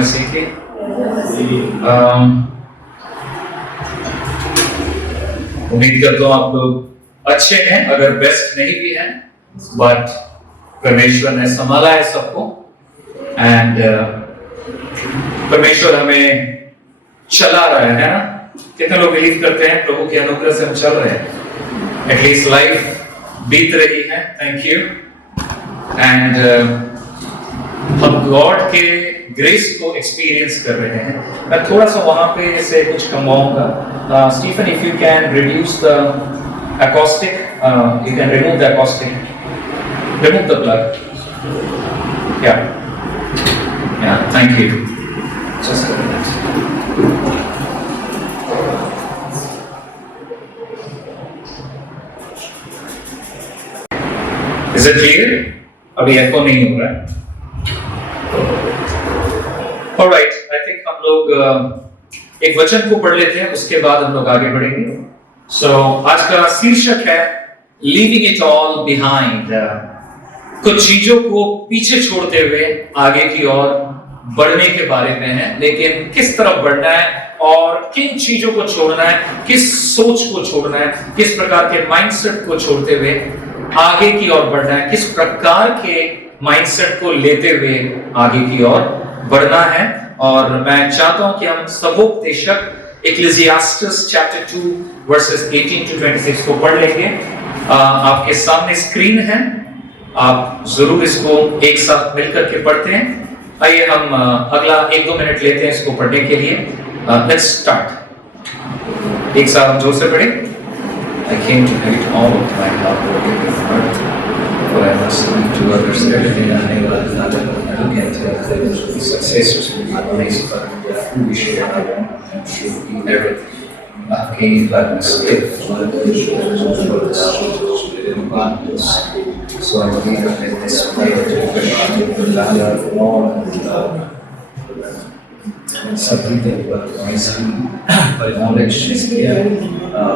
मसीह की। उम्मीद करता हूँ आप लोग अच्छे हैं, अगर बेस्ट नहीं भी हैं, बट परमेश्वर ने संभाला है सबको एंड परमेश्वर हमें चला रहा है ना। कितने लोग बिलीव करते हैं प्रभु के अनुग्रह से हम चल रहे हैं, एटलीस्ट लाइफ बीत रही है। Thank you. एंड हम गॉड के ग्रेस को एक्सपीरियंस कर रहे हैं। मैं थोड़ा सा वहां पे से कुछ कमाऊंगा। Stephen, if you can reduce the acoustic, you can remove the acoustic, remove the plug. Yeah, thank you. Just a minute. Is it clear? अभी echo नहीं हो रहा है। Alright, I think हम लोग एक वचन को पढ़ लेते हैं, उसके बाद हम लोग आगे बढ़ेंगे। So, आज का शीर्षक है Leaving it all behind। कुछ चीजों को पीछे छोड़ते हुए आगे की ओर बढ़ने के बारे में है, लेकिन किस तरफ बढ़ना है और किन चीजों को छोड़ना है, किस सोच को छोड़ना है, किस प्रकार के माइंडसेट को छोड़ते हुए आगे की ओर बढ़ना है, किस प्रकार के माइंडसेट को लेते हुए आगे की ओर बढ़ना है। और मैं चाहता हूं कि हम सबोपदेशक Ecclesiastes chapter 2 verses 18 to 26 को पढ़ लेंगे। आपके सामने स्क्रीन है, आप जरूर इसको एक साथ मिलकर के पढ़ते हैं। आइए हम अगला 1-2 मिनट लेते हैं इसको पढ़ने के लिए। Let's start. एक साथ हम जोर से पढ़ें। I came to hate all of my love working with heart, for I must leave to others everything I know and look at the successors with my place, but the foolish share I want and should be everything. I've gained like a stiff, like a shoulders for the soldiers within abundance. So I believe that in this way to appreciate the value of all and love. Something but wisely, by knowledge is given,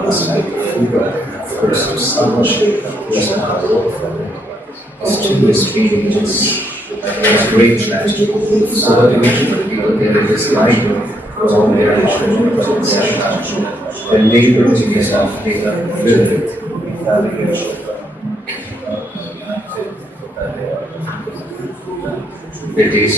was like a figure, first to establish it, was not a work from it. As to his speeches, it was great tragedy. So that eventually people get in this life was all their instrument of possession. The labor to get off data filled it. The days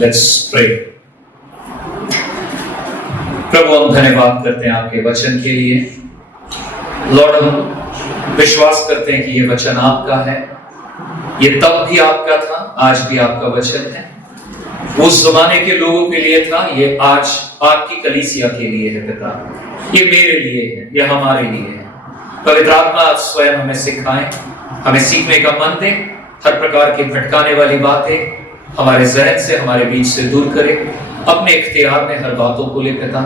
Let's pray. प्रभु, हम धन्यवाद करते हैं आपके वचन के लिए। Lord, हम विश्वास करते हैं कि ये वचन आपका है। ये तब भी आपका था, आज भी आपका वचन है। उस जमाने के लोगों के लिए था, ये आज आपकी कलीसिया के लिए है पिता। ये मेरे लिए है, ये हमारे लिए है। पवित्र आत्मा आप स्वयं हमें सिखाएं, हमें सीखने का मन दे। हर प्रकार की भटकाने वाली बातें हमारे जहन से, हमारे बीच से दूर करे। अपने इख्तियार में हर बातों को ले पिता।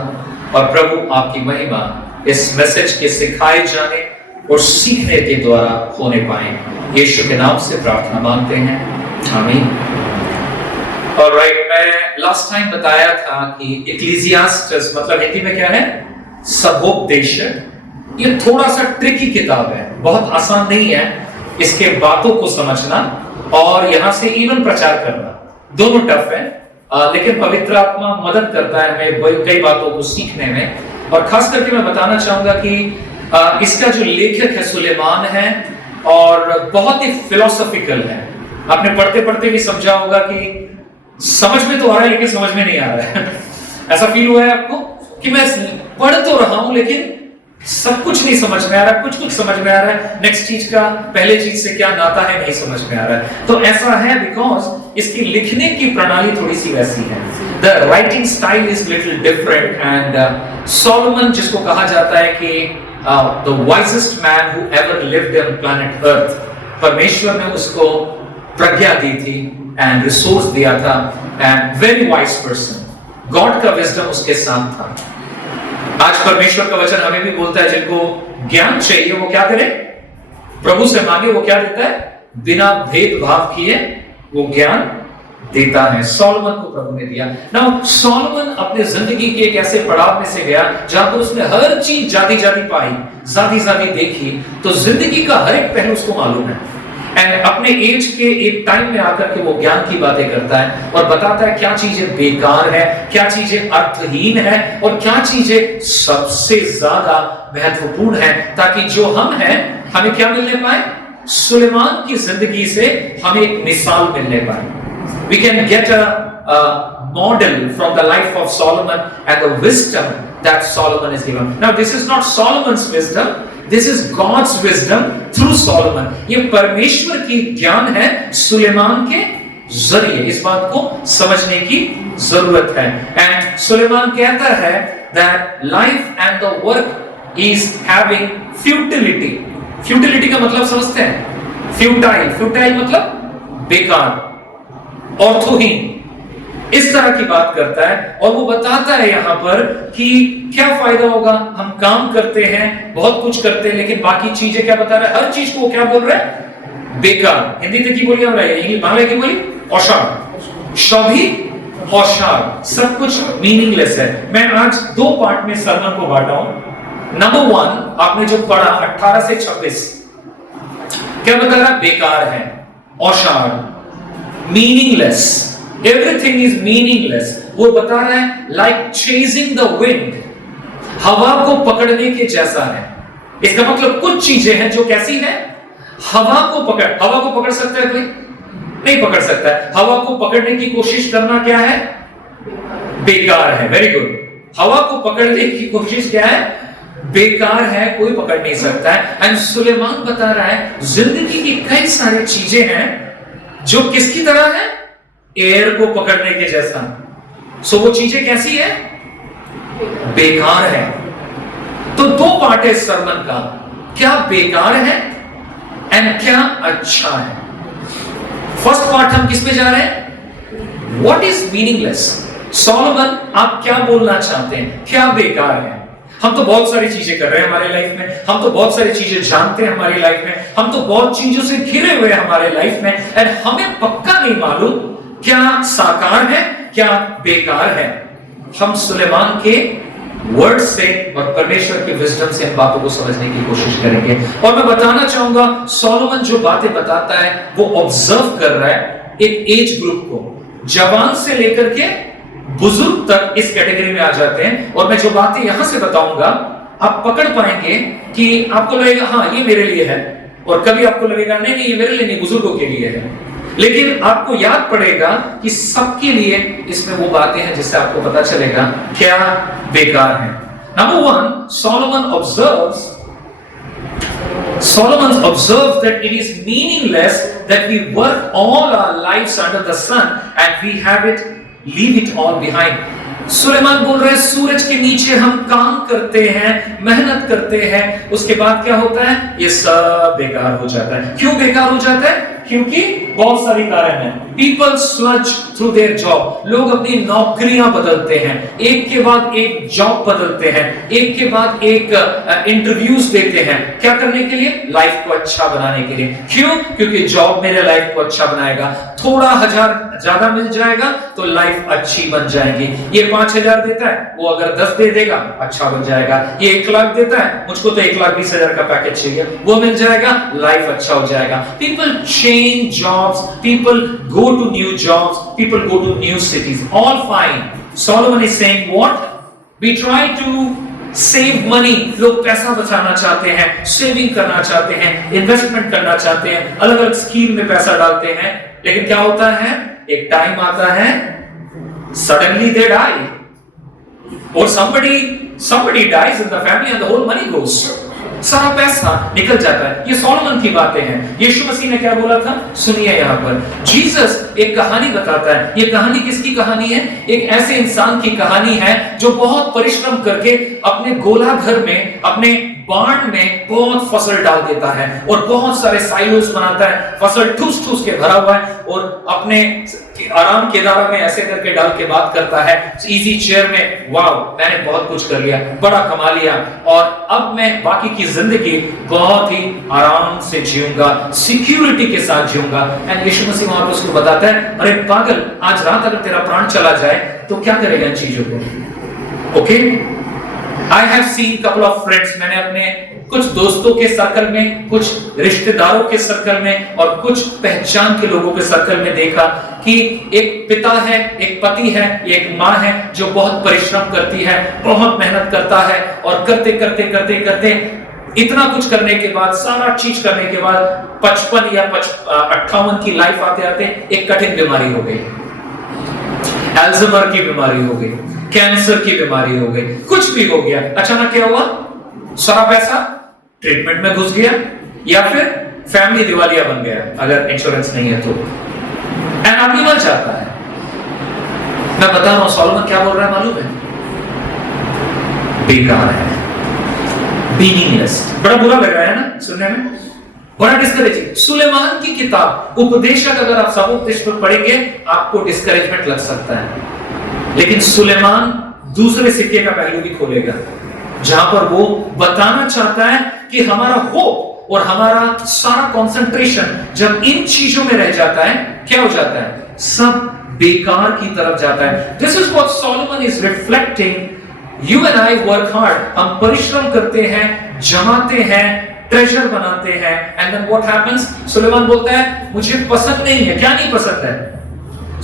और प्रभु, आपकी महिमा इस मैसेज के सिखाए जाने और सीखने के द्वारा होने पाए। यीशु के नाम से प्रार्थना मांगते हैं, आमीन। ऑलराइट, मैं लास्ट टाइम बताया था कि इक्लेसियास्टेस मतलब हिंदी में क्या है? सबोपदेशक। ये थोड़ा सा ट्रिकी किताब है, बहुत आसान नहीं है इसके बातों को समझना और यहां से इवन प्रचार करना, दोनों टफ है। लेकिन पवित्र आत्मा मदद करता है हमें कई बातों को सीखने में। और खास करके मैं बताना चाहूंगा कि इसका जो लेखक है सुलेमान है और बहुत ही फिलोसॉफिकल है। आपने पढ़ते पढ़ते भी समझा होगा कि समझ में तो आ रहा है लेकिन समझ में नहीं आ रहा है। ऐसा फील हुआ है आपको कि मैं पढ़ तो रहा हूं लेकिन सब कुछ नहीं समझ में आ रहा, कुछ कुछ समझ में आ रहा है, नेक्स्ट चीज का पहले चीज से क्या नाता है नहीं समझ में आ रहा है। तो ऐसा है बिकॉज इसकी लिखने की प्रणाली थोड़ी सी वैसी है। The writing style is little different and Solomon, जिसको कहा जाता है कि the wisest man who ever lived on planet Earth, परमेश्वर ने उसको प्रज्ञा दी थी एंड रिसोर्स दिया था, and very wise person, God का विजडम उसके साथ था। आज परमेश्वर का वचन हमें भी बोलता है जिनको ज्ञान चाहिए वो क्या करे, प्रभु से मांगे, वो क्या देता है, बिना भेदभाव किए वो ज्ञान देता है। सोलोमन को प्रभु ने दिया। नाउ सोलोमन अपने जिंदगी के एक ऐसे पड़ाव में से गया जहां पर उसने हर चीज जाती जाती पाई, जाती देखी, तो जिंदगी का हर एक पहलू उसको मालूम है। एंड अपने एज के एक टाइम में आकर के वो ज्ञान की बातें करता है और बताता है क्या चीजें बेकार है, क्या चीजें अर्थहीन है और क्या चीजें सबसे ज्यादा महत्वपूर्ण है, ताकि जो हम हैं हमें क्या मिलने पाए, सुलेमान की जिंदगी से हमें एक मिसाल मिलने पाए। We can get a model from the life of Solomon and the wisdom that Solomon is given. Now this is not Solomon's wisdom, this is God's wisdom through Solomon. ये परमेश्वर की ज्ञान है सुलेमान के जरिए। इस बात को समझने की जरूरत है। And सुलेमान कहता है that life and the work is having futility. Futility का मतलब समझते हैं, futile मतलब बेकार, अर्थहीन, इस तरह की बात करता है। और वो बताता है यहां पर कि क्या फायदा होगा, हम काम करते हैं, बहुत कुछ करते हैं, लेकिन बाकी चीजें क्या बता रहा है, हर चीज को क्या बोल रहा है, बेकार। हिंदी में की बोली, इंग्लिश बांग्ला की बोली, औशार, सभी औशार, सब कुछ मीनिंगलेस है। मैं आज दो पार्ट में सरमन को बांटा हूं। नंबर 1 आपने जो पढ़ा 18 से 26, क्या बता रहा है, बेकार है, औशार, मीनिंगलेस, एवरीथिंग इज मीनिंगलेस। वो बता रहा है लाइक चेजिंग द विंड, हवा को पकड़ने के जैसा है। इसका मतलब कुछ चीजें हैं जो कैसी है, हवा को पकड़ सकता है कोई, नहीं पकड़ सकता है। हवा को पकड़ने की कोशिश करना क्या है, बेकार है। Very good. हवा को पकड़ने की कोशिश क्या है, बेकार है, कोई पकड़ नहीं सकता है। एंड सुलेमान बता रहा है जिंदगी की कई सारी चीजें हैं जो किसकी तरह है, एयर को पकड़ने के जैसा। सो वो चीजें कैसी है, बेकार है। तो दो पार्ट है सरमन का, क्या बेकार है एंड क्या अच्छा है। फर्स्ट पार्ट हम किस पे जा रहे हैं, व्हाट इज मीनिंगलेस। सोलोमन आप क्या बोलना चाहते हैं, क्या बेकार है। हम तो बहुत सारी चीजें कर रहे हैं हमारे लाइफ में, हम तो बहुत सारी चीजें जानते हैं हमारी लाइफ में, हम तो बहुत चीजों से घिरे हुए हैं हमारे लाइफ में, एंड हमें पक्का नहीं मालूम क्या साकार है क्या बेकार है। हम सुलेमान के वर्ड से और परमेश्वर के विजडम से इन बातों को समझने की कोशिश करेंगे। और मैं बताना चाहूंगा सोलोमन जो बातें बताता है वो ऑब्जर्व कर रहा है एक एज ग्रुप को, जवान से लेकर के बुजुर्ग तक इस कैटेगरी में आ जाते हैं। और मैं जो बातें यहां से बताऊंगा आप पकड़ पाएंगे कि आपको लगेगा हाँ ये मेरे लिए है, और कभी आपको लगेगा नहीं नहीं ये मेरे लिए नहीं, बुजुर्गों के लिए है। लेकिन आपको याद पड़ेगा कि सबके लिए इसमें वो बातें हैं जिससे आपको पता चलेगा क्या बेकार है। Number 1, Solomon observes that it is meaningless that we work all our lives under the sun and we leave it all behind. Suleman बोल रहे हैं सूरज के नीचे हम काम करते हैं, मेहनत करते हैं, उसके बाद क्या होता है, ये सब बेकार हो जाता है। क्यों बेकार हो जाता है, क्योंकि बहुत सारी कारण हैं। People sludge through their job, लोग अपनी नौकरियां बदलते हैं, एक के बाद एक जॉब बदलते हैं, एक के बाद एक इंटरव्यूज देते हैं, क्या करने के लिए, लाइफ को अच्छा बनाने के लिए। क्यों, क्योंकि जॉब मेरे लाइफ को अच्छा बनाएगा, थोड़ा 1000 ज्यादा मिल जाएगा तो लाइफ अच्छी बन जाएगी। ये 5000 देता है, वो अगर 10 दे देगा अच्छा बन जाएगा। ये 1 लाख देता है, मुझको तो 1,20,000 का पैकेज चाहिए, वो मिल जाएगा, लाइफ अच्छा हो जाएगा। People change jobs, people go to new jobs, people go to new cities, all fine. Solomon is saying what? We try to save money. लोग पैसा बचाना चाहते हैं, सेविंग करना चाहते हैं, इन्वेस्टमेंट करना चाहते हैं, अलग अलग स्कीम में पैसा डालते हैं, लेकिन क्या होता है, एक टाइम आता है suddenly they die or somebody dies in the family and the whole money goes. सारा पैसा निकल जाता है। ये सोलोमन की बातें हैं। यीशु मसीह ने क्या बोला था, सुनिए यहाँ पर जीसस एक कहानी बताता है। ये कहानी किसकी कहानी है, एक ऐसे इंसान की कहानी है जो बहुत परिश्रम करके अपने गोला घर में, अपने बाण में बहुत फसल डाल देता है और बहुत सारे साइलोस बनाता है, फसल ठूस ठूस के भरा हुआ है और अपने आराम केदारा में ऐसे करके डाल के बात करता है इजी चेयर में, वाह मैंने बहुत कुछ कर लिया, बड़ा कमा लिया और अब मैं बाकी की जिंदगी बहुत ही आराम से जीऊंगा, सिक्योरिटी के साथ जीऊंगा। एंड यीशु मसीह वहां पर उसको बताता है, अरे पागल, आज रात अगर तेरा प्राण चला जाए तो क्या करेगा इन चीजों को? Okay, I have seen couple of friends, मैंने अपने कुछ दोस्तों के सर्कल में, कुछ रिश्तेदारों के सर्कल में और कुछ पहचान के लोगों के सर्कल में देखा कि एक पिता है, एक पति है, एक माँ है जो बहुत परिश्रम करती है, बहुत मेहनत करता है और करते करते करते करते इतना कुछ करने के बाद, सारा चीज करने के बाद 55 या 58 की लाइफ आते आते एक कठिन बीमारी हो गई, अल्जाइमर की बीमारी हो गई, कैंसर की बीमारी हो गई, कुछ भी हो गया। अचानक क्या हुआ? सारा पैसा ट्रीटमेंट में घुस गया या फिर फैमिली दिवालिया बन गया अगर इंश्योरेंस नहीं है तो, एंड आदमी मर जाता है। मैं बता रहा हूं सॉलोमन क्या बोल रहा है मालूम है? बेकार है, मीनिंगलेस। बड़ा बुरा लग रहा है ना सुनने में, बड़ा डिस्करेजिंग। सुलेमान की किताब उपदेशक अगर आप समुपदेश पर पढ़ेंगे आपको डिस्करेजमेंट लग सकता है, लेकिन सुलेमान दूसरे सिक्के का पहलू भी खोलेगा जहां पर वो बताना चाहता है कि हमारा होप और हमारा सारा कंसंट्रेशन जब इन चीजों में रह जाता है क्या हो जाता है? सब बेकार की तरफ जाता है। This is what Solomon is reflecting. You and I work hard, हम परिश्रम करते हैं, जमाते हैं, ट्रेजर बनाते हैं, and then what happens? Suleman बोलता है मुझे पसंद नहीं है। क्या नहीं पसंद है?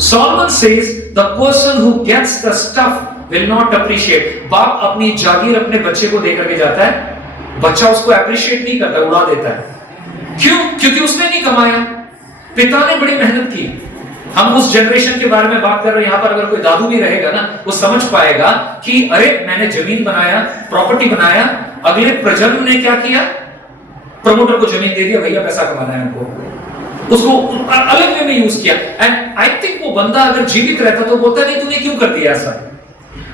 Solomon says the person who gets the stuff will not appreciate. बाप अपनी जागीर अपने बच्चे को देकर के जाता है, बच्चा उसको अप्रिशिएट नहीं करता, उड़ा देता है। क्यों? क्योंकि उसने नहीं कमाया, पिता ने बड़ी मेहनत की। हम उस जनरेशन के बारे में बात कर रहे हैं। यहां पर अगर कोई दादू भी रहेगा ना, वो समझ पाएगा कि अरे मैंने जमीन बनाया, प्रॉपर्टी बनाया, अगले प्रजन्म ने क्या किया? प्रमोटर को जमीन दे दिया, भैया पैसा कमाना है हमको, उसको अलग वे में यूज किया। एंड आई थिंक वो बंदा अगर जीवित रहता तो बोलता नहीं तूने क्यों कर दिया ऐसा।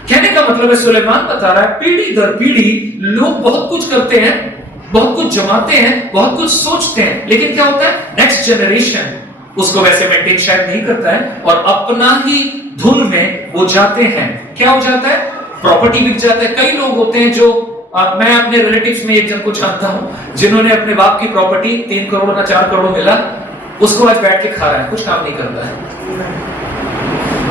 कहने का मतलब है सुलेमान बता रहा है पीढ़ी दर पीढ़ी लोग बहुत कुछ करते हैं, बहुत कुछ जमाते हैं, बहुत कुछ सोचते हैं, लेकिन क्या होता है? नेक्स्ट जनरेशन उसको वैसे मेंटेन शायद नहीं करता है और अपना ही धुन में वो जाते हैं। क्या हो जाता है? प्रॉपर्टी बिक जाता है। कई लोग होते हैं जो मैं अपने रिलेटिव्स में एक जन को जानता हूं जिन्होंने अपने बाप की प्रॉपर्टी 3 करोड़ ना 4 करोड़ मिला, उसको आज बैठ के खा रहा है, कुछ काम नहीं करता है।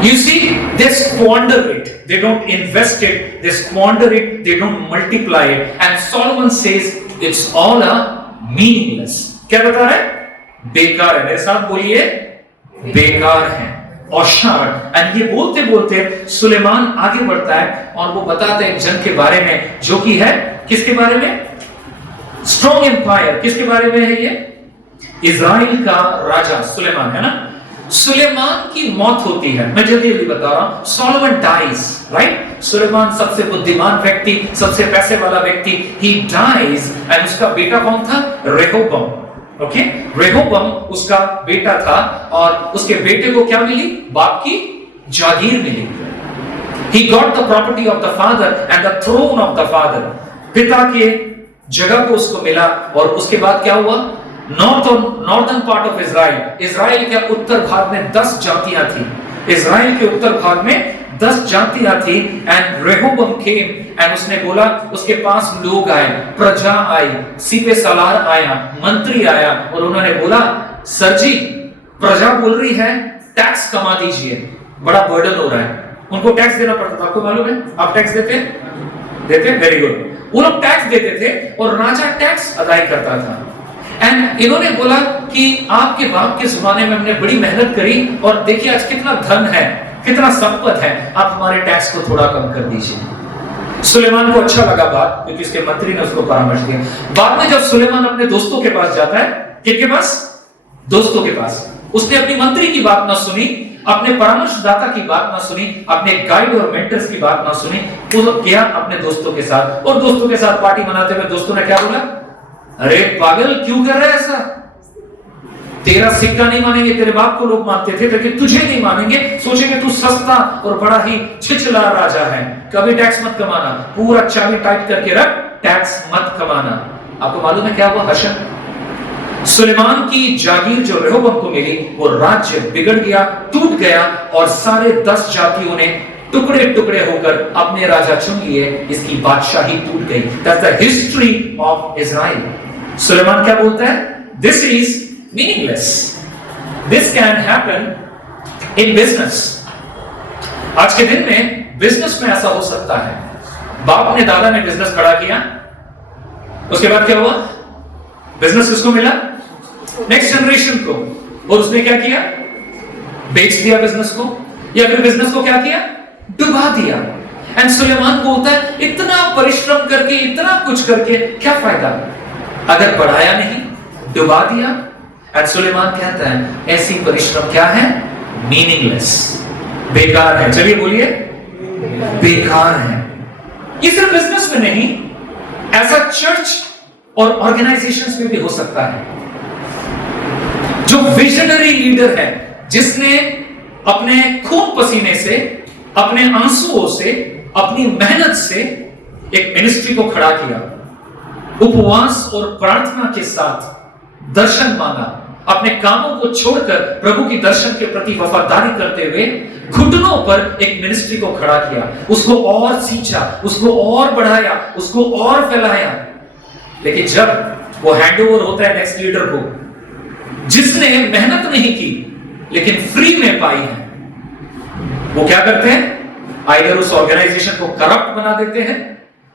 You see, they squander it. They don't invest it. They squander it. They don't multiply it. And Solomon says it's all a meaningless. क्या बता रहा है? बेकार है। मेरे साथ बोलिए, बेकार है। और शार्ट। एंड ये बोलते बोलते सुलेमान आगे बढ़ता है और वो बताता है एक जन के बारे में जो कि है किसके बारे में? Strong empire. किसके बारे में है ये? इजराइल का राजा सुलेमान, है ना? सुलेमान की मौत होती है। मैं जल्दी जल्दी बता रहा हूं। Solomon dies, right? सुलेमान सबसे बुद्धिमान व्यक्ति, सबसे पैसे वाला व्यक्ति, ही डाइज। एंड उसका बेटा कौन था? रेहोबम। ओके, रेहोबम उसका बेटा था और उसके बेटे को क्या मिली? बाप की जागीर मिली। He got the property of the father and the throne of the father. पिता के जगह को उसको मिला और उसके बाद क्या हुआ? Northern part of Israel, Israel के उत्तर भाग में 10 जातियां थी। इजराइल के उत्तर भाग में 10 जातियां थी। एंड रेहोबम केम एंड उसने बोला, उसके पास लोग आए, प्रजा आई, सीपे सलार आया, मंत्री आया और उन्होंने बोला, सर जी प्रजा बोल रही है टैक्स कमा दीजिए, बड़ा बर्डन हो रहा है। उनको टैक्स देना पड़ता था, आपको मालूम है? आप टैक्स देते? Very good. वो लोग टैक्स देते थे और राजा टैक्स अदाई करता था। एंड इन्होंने बोला कि आपके बाप के जमाने में हमने बड़ी मेहनत करी और देखिए आज कितना धन है, कितना संपत्ति है, आप हमारे टैक्स को थोड़ा कम कर दीजिए। सुलेमान को अच्छा लगा बात, क्योंकि उसके मंत्री ने उसको परामर्श दिया। बाद में जब सुलेमान अपने दोस्तों के पास जाता है, किसके पास? दोस्तों के पास। उसने अपनी मंत्री की बात ना सुनी, अपने परामर्शदाता की बात ना सुनी, अपने गाइड और मेंटर्स की बात ना सुनी, वो गया अपने दोस्तों के साथ और दोस्तों के साथ पार्टी मनाते हुए दोस्तों ने क्या बोला? अरे पागल क्यों कर रहा है ऐसा? तेरा सिक्का नहीं मानेंगे, तेरे बाप को लोग मानते थे लेकिन तुझे नहीं मानेंगे, सोचेंगे तू सस्ता और बड़ा ही छिछला राजा है, कभी टैक्स मत कमाना, पूरा चाबी टाइट करके रख, टैक्स मत कमाना। आपको मालूम है क्या हुआ? हशर, सुलेमान की जागीर जो रेहोबोम को मिली, वो राज्य बिगड़ गया, टूट गया, और सारे 10 जातियों ने टुकड़े टुकड़े होकर अपने राजा चुन लिए, इसकी बादशाही टूट गई। That's the history of Israel. Suleman क्या बोलता है? This is meaningless, this can happen in business. आज के दिन में बिजनेस में ऐसा हो सकता है, बाप ने दादा ने बिजनेस खड़ा किया, उसके बाद क्या हुआ? बिजनेस किसको मिला? नेक्स्ट जनरेशन को, और उसने क्या किया? बेच दिया बिजनेस को, या फिर बिजनेस को क्या किया? डुबा दिया। एंड सुलेमान बोलता है इतना परिश्रम करके, इतना कुछ करके क्या फायदा अगर बढ़ाया नहीं, डुबा दिया। एंड सुलेमान कहता है ऐसी परिश्रम क्या है? मीनिंगलेस, बेकार है। चलिए बोलिए, बेकार है। ये सिर्फ बिजनेस में नहीं, ऐसा चर्च और ऑर्गेनाइजेशंस में भी हो सकता है। जो विजनरी लीडर है, जिसने अपने खून पसीने से, अपने आंसुओं से, अपनी मेहनत से एक मिनिस्ट्री को खड़ा किया, उपवास और प्रार्थना के साथ दर्शन मांगा, अपने कामों को छोड़कर प्रभु की दर्शन के प्रति वफादारी करते हुए घुटनों पर एक मिनिस्ट्री को खड़ा किया, उसको और सींचा, उसको और बढ़ाया, उसको और फैलाया। लेकिन जब वो हैंडओवर होता है नेक्स्ट लीडर को, जिसने मेहनत नहीं की लेकिन फ्री में पाई है, वो क्या करते हैं? आइदर उस ऑर्गेनाइजेशन को करप्ट बना देते हैं,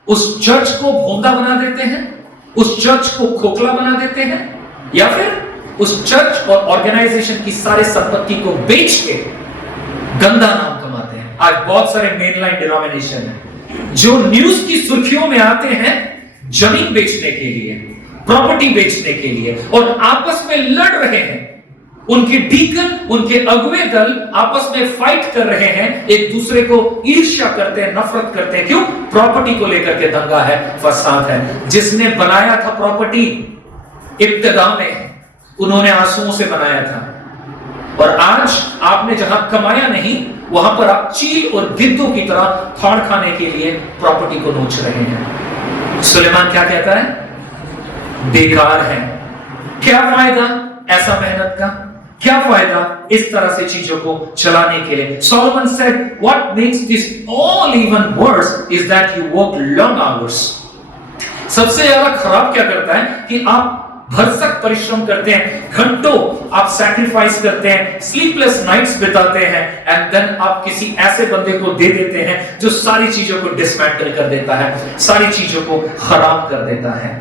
उस चर्च को भोंदा बना देते हैं, उस चर्च को खोखला बना देते हैं, या फिर उस चर्च और ऑर्गेनाइजेशन की सारी संपत्ति को बेच के गंदा नाम कमाते हैं। आज बहुत सारे मेनलाइन डिनोमिनेशन है जो न्यूज की सुर्खियों में आते हैं जमीन बेचने के लिए, प्रॉपर्टी बेचने के लिए, और आपस में लड़ रहे हैं। उनके डीकन, उनके अगुवे दल आपस में फाइट कर रहे हैं, एक दूसरे को ईर्ष्या करते हैं, नफरत करते हैं। क्यों? प्रॉपर्टी को लेकर के दंगा है, फसाद है। जिसने बनाया था प्रॉपर्टी इब्तिदा में, उन्होंने आंसुओं से बनाया था, और आज आपने जहां कमाया नहीं, वहां पर आप चील और गिद्धों की तरह फाड़ खाने के लिए प्रॉपर्टी को नोच रहे हैं। सुलेमान क्या कहता है? बेकार है। क्या फायदा ऐसा मेहनत का? क्या फायदा इस तरह से चीजों को चलाने के लिए? Solomon said, what makes this all even worse is that you work long hours. सबसे ज्यादा खराब क्या करता है कि आप भरसक परिश्रम करते हैं, घंटों आप सैक्रिफाइस करते हैं, स्लीपलेस नाइट्स बिताते हैं, एंड देन आप किसी ऐसे बंदे को दे देते हैं जो सारी चीजों को डिसमेंटल कर देता है, सारी चीजों को खराब कर देता है।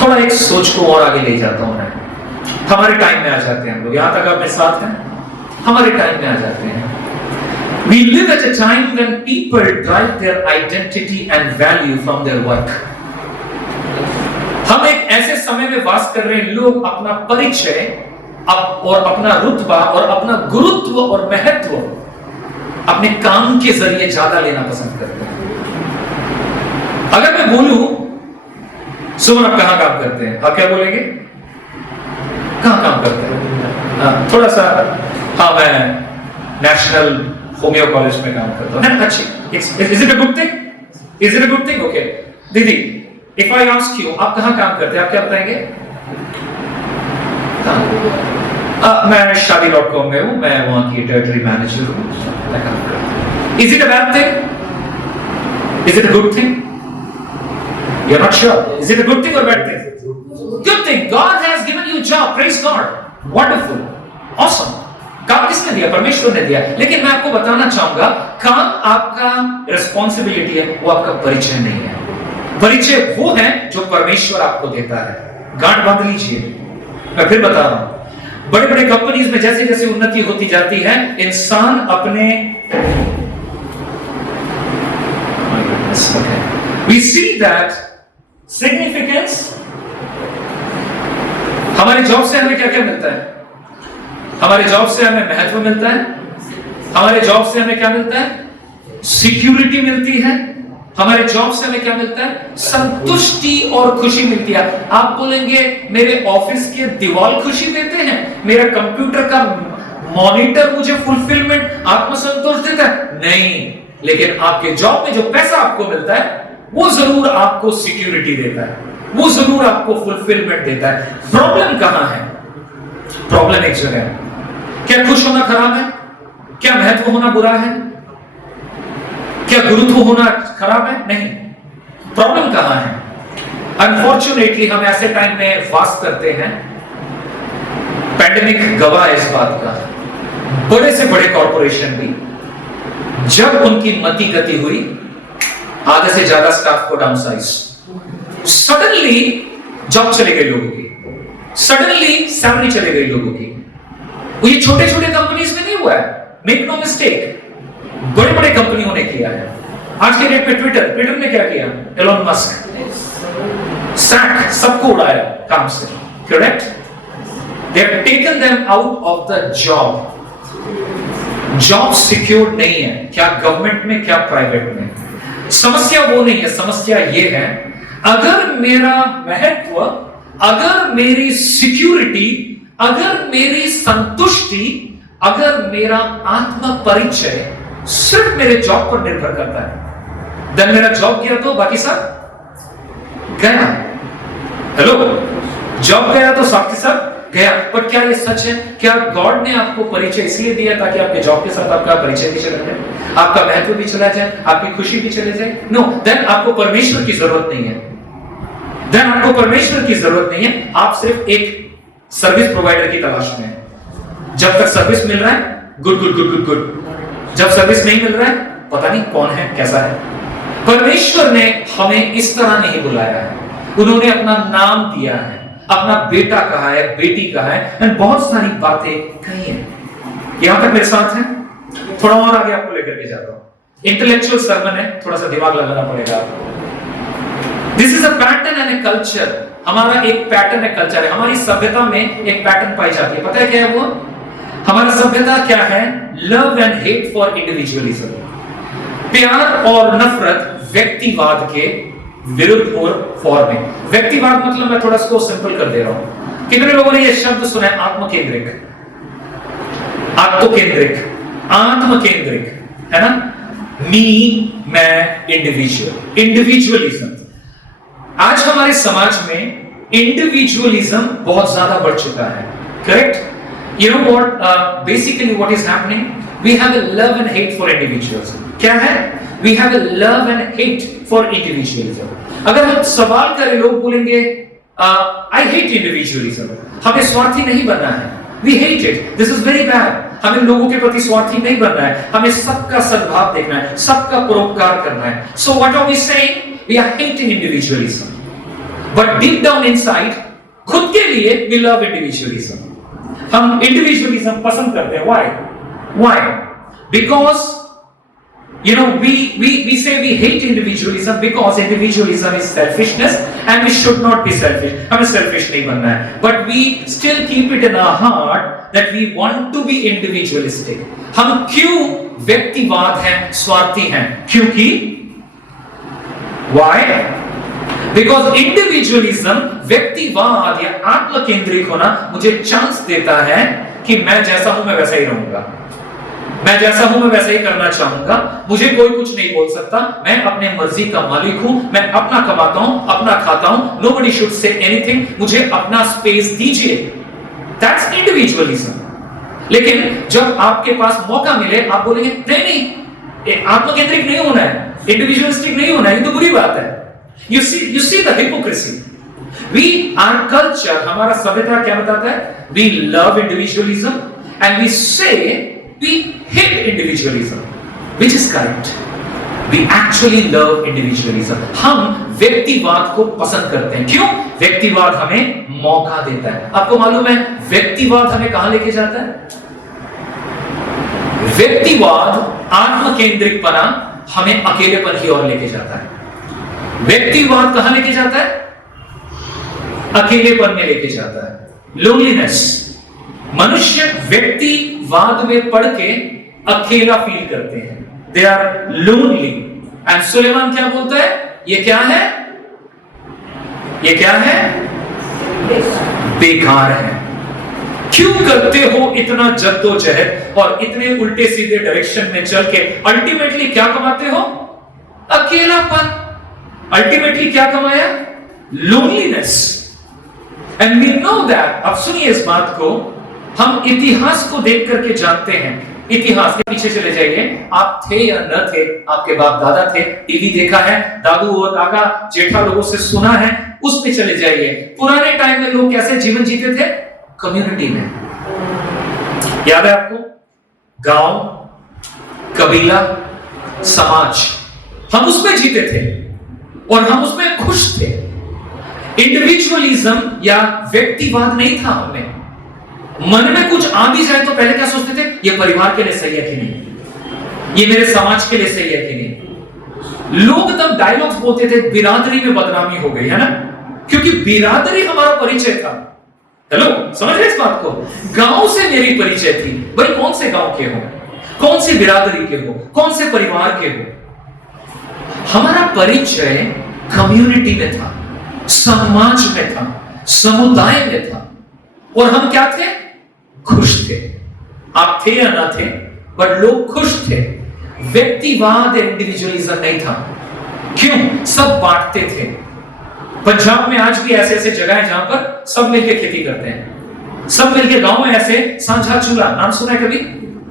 थोड़ा एक सोच को और आगे ले जाता हूं मैं। हमारे टाइम में आ जाते हैं हम लोग, यहां तक अपने साथ हैं, हमारे टाइम में आ जाते हैं। We live at a time when people derive their identity and value from their work. हम एक ऐसे समय में वास कर रहे हैं, लोग अपना परिचय और अपना रुतबा और अपना गुरुत्व और महत्व अपने काम के जरिए ज्यादा लेना पसंद करते हैं। अगर मैं बोलूं, सुमन आप कहां काम करते हैं, आप क्या बोलेंगे? कहां काम करते हैं? थोड़ा सा, हाँ मैं नेशनल होम्यो कॉलेज में काम करता हूँ। अच्छी, is it a good thing? Is it a good thing? Okay दीदी, इफ आई आस्क यू आप कहां काम करते हैं, आप क्या बताएंगे? मैं Shaadi.com में हूं, मैं वहां की टेरिटरी मैनेजर हूं, मैं काम करता हूं। Is it a bad thing? Is it a good thing? You are not sure, is it a good thing और bad thing? Good thing. God has given you a job. Praise God. Wonderful. Awesome. काम किसने दिया? परमेश्वर ने दिया। लेकिन मैं आपको बताना चाहूंगा, काम आपका रिस्पॉन्सिबिलिटी है, वो आपका परिचय नहीं है। परिचय वो है जो परमेश्वर आपको देता है। गांठ बांध लीजिए, मैं फिर बता रहा हूं। बड़े बड़े कंपनीज में जैसे जैसे उन्नति होती जाती है, इंसान अपने we see that significance, हमारे जॉब से हमें क्या क्या मिलता है? हमारे जॉब से हमें महत्व मिलता है, हमारे जॉब से हमें क्या मिलता है? सिक्योरिटी मिलती है, हमारे जॉब से हमें क्या मिलता है? संतुष्टि और खुशी मिलती है। आप बोलेंगे मेरे ऑफिस के दीवार खुशी देते हैं, मेरा कंप्यूटर का मॉनिटर मुझे फुलफिलमेंट, आत्मसंतोष देता है? नहीं, लेकिन आपके जॉब में जो पैसा आपको मिलता है वो जरूर आपको सिक्योरिटी देता है, वो जरूर आपको फुलफिलमेंट देता है। प्रॉब्लम कहां है? प्रॉब्लम एक जगह है। क्या खुश होना खराब है? क्या महत्व होना बुरा है? क्या गुरुत्व होना खराब है? नहीं। प्रॉब्लम कहां है? अनफॉर्चुनेटली हम ऐसे टाइम में वास करते हैं, पैंडेमिक गवाह है इस बात का, बड़े से बड़े कॉर्पोरेशन भी जब उनकी मति गति हुई, आधे से ज्यादा स्टाफ को डाउनसाइज, सडनली जॉब चले गए लोगों की, सडनली सैलरी चले गई लोगों की। वो ये छोटे छोटे कंपनीज में नहीं हुआ है, मेक नो मिस्टेक, बड़े बड़े कंपनियों ने किया है। आज के डेट में ट्विटर ने क्या किया? एलोन मस्क सैक सबको उड़ाया काम से, correct? They have taken them out of the job. Job secure नहीं है, क्या गवर्नमेंट में क्या प्राइवेट में। समस्या वो नहीं है, समस्या ये है अगर मेरा महत्व, अगर मेरी सिक्योरिटी, अगर मेरी संतुष्टि, अगर मेरा आत्म परिचय सिर्फ मेरे जॉब पर निर्भर करता है, देन मेरा जॉब गया तो बाकी सब गया। हेलो, जॉब गया तो सबके सब गया। पर क्या ये सच है? क्या गॉड ने आपको परिचय इसलिए दिया ताकि आपके जॉब के साथ आपका परिचय भी चला जाए, आपका महत्व भी चला जाए, आपकी खुशी भी चले जाए? नो, देन आपको परमेश्वर की जरूरत नहीं है, देन आपको परमेश्वर की जरूरत नहीं है। आप सिर्फ एक सर्विस प्रोवाइडर की तलाश में है। जब तक सर्विस मिल रहा है, good good good good good. जब सर्विस नहीं मिल रहा है, पता नहीं कौन है, कैसा है। परमेश्वर ने हमें इस तरह नहीं बुलाया है। उन्होंने अपना नाम दिया है, अपना बेटा कहा है, बेटी कहा है, और बहुत सारी बातें कही हैं। यहां तक मेरे साथ हैं? थोड़ा और आगे आपको लेकर के जाता हूं। इंटेलेक्चुअल सर्मन है, थोड़ा सा दिमाग लगाना पड़ेगा आपको। This is a pattern and a culture. हमारा एक पैटर्न है, कल्चर है। हमारी सभ्यता में एक पैटर्न पाई जाती है, पता है क्या है वो? हमारा सभ्यता क्या है? Love and hate for individualism. प्यार और नफरत व्यक्तिवाद के विरुद्ध और फॉर में। व्यक्तिवाद मतलब मैं थोड़ा इसको सिंपल कर दे रहा हूं। कितने लोगों ने ये शब्द सुना है? आत्मकेंद्रिक, आत्मकेंद्रिक, आत्मकेंद्रिक, है ना? मी, मैं, इंडिविजुअल, इंडिविजुअलिज्म। आज हमारे समाज में इंडिविजुअलिज्म बहुत ज्यादा बढ़ चुका है, correct? You know what? Basically, what is happening? We have a love and hate for individuals. क्या है? We have a love and hate for individualism. अगर हम सवाल करें, लोग बोलेंगे, I hate individualism. हमें स्वार्थी नहीं बनना है. We hate it. This is very bad. हमें लोगों के प्रति स्वार्थी नहीं बनना है. हमें सबका सद्भाव देखना है, सबका परोपकार करना है. So what are we saying? We are hating individualism. But deep down inside, खुद के लिए we love individualism. हम इंडिविजुअलिज्म पसंद करते हैं। Why? Because you know we say we hate individualism because individualism is selfishness and we should not be selfish. हमें selfish नहीं बनना है, but we still keep it in our heart that we want to be individualistic. हम क्यों व्यक्तिवाद हैं, स्वार्थी हैं? क्योंकि why? Because individualism, व्यक्तिवाद या आत्म केंद्रित होना मुझे चांस देता है कि मैं जैसा हूं मैं वैसा ही रहूंगा, मैं जैसा हूं मैं वैसा ही करना चाहूंगा, मुझे कोई कुछ नहीं बोल सकता, मैं अपने मर्जी का मालिक हूं, मैं अपना कमाता हूं, अपना खाता हूं, nobody should say anything, मुझे अपना स्पेस दीजिए। That's individualism। लेकिन जब आपके पास मौका मिले आप बोलेंगे नहीं, आत्म केंद्रित नहीं होना है, इंडिविजुअलिस्टिक नहीं होना है, ये तो बुरी बात है। You see the hypocrisy. Our culture, हमारा सभ्यता क्या बताता है? We love individualism and we say we hate individualism, which is correct. We actually love individualism. हम व्यक्तिवाद को पसंद करते हैं। क्यों? व्यक्तिवाद हमें मौका देता है। आपको मालूम है व्यक्तिवाद हमें कहां लेके जाता है? व्यक्तिवाद, आत्म केंद्रितपना हमें अकेलेपन की ओर लेके जाता है। व्यक्तिवाद कहां लेके जाता है? अकेलेपन में लेके जाता है, लोनलीनेस। मनुष्य व्यक्तिवाद में पड़ के अकेला फील करते हैं, they are lonely. And Suleman क्या बोलता है? ये क्या है? ये क्या है? बेकार है। क्यों करते हो इतना जद्दोजहद और इतने उल्टे सीधे डायरेक्शन में चल के अल्टीमेटली क्या कमाते हो? अकेलापन। अल्टीमेटली क्या कमाया? Loneliness. And we know that, अब सुनिए इस बात को, हम इतिहास को देख करके जानते हैं। इतिहास के पीछे चले जाइए, आप थे या न थे, आपके बाप दादा थे, टीवी देखा है, दादू और काका जेठा लोगों से सुना है, उस पे चले जाइए। पुराने टाइम में लोग कैसे जीवन जीते थे? कम्युनिटी में। याद है आपको? गांव, कबीला, समाज, हम उसमें जीते थे और हम उसमें खुश थे। इंडिविजुअलिज्म या व्यक्तिवाद नहीं था हमें। मन में कुछ आ भी जाए तो पहले क्या सोचते थे? ये परिवार के लिए सही है कि नहीं, ये मेरे समाज के लिए सही है कि नहीं। लोग तब डायलॉग्स बोलते थे, बिरादरी में बदनामी हो गई, है ना, क्योंकि बिरादरी हमारा परिचय था। हेलो, समझ रहे इस बात को? गांव से मेरी परिचय थी। भाई कौन से गांव के हो, कौन सी बिरादरी के हो, कौन से परिवार के हो? हमारा परिचय कम्युनिटी में था, समाज में था, समुदाय में था। और हम क्या थे? खुश थे। आप थे या ना थे, बट लोग खुश थे। व्यक्तिवाद, इंडिविजुअलिज्म नहीं था। क्यों? सब बांटते थे। पंजाब में आज भी ऐसे ऐसे जगह है जहां पर सब मिलकर खेती करते हैं, सब मिलकर। गांव में ऐसे साझा चूल्हा, नाम सुना है कभी?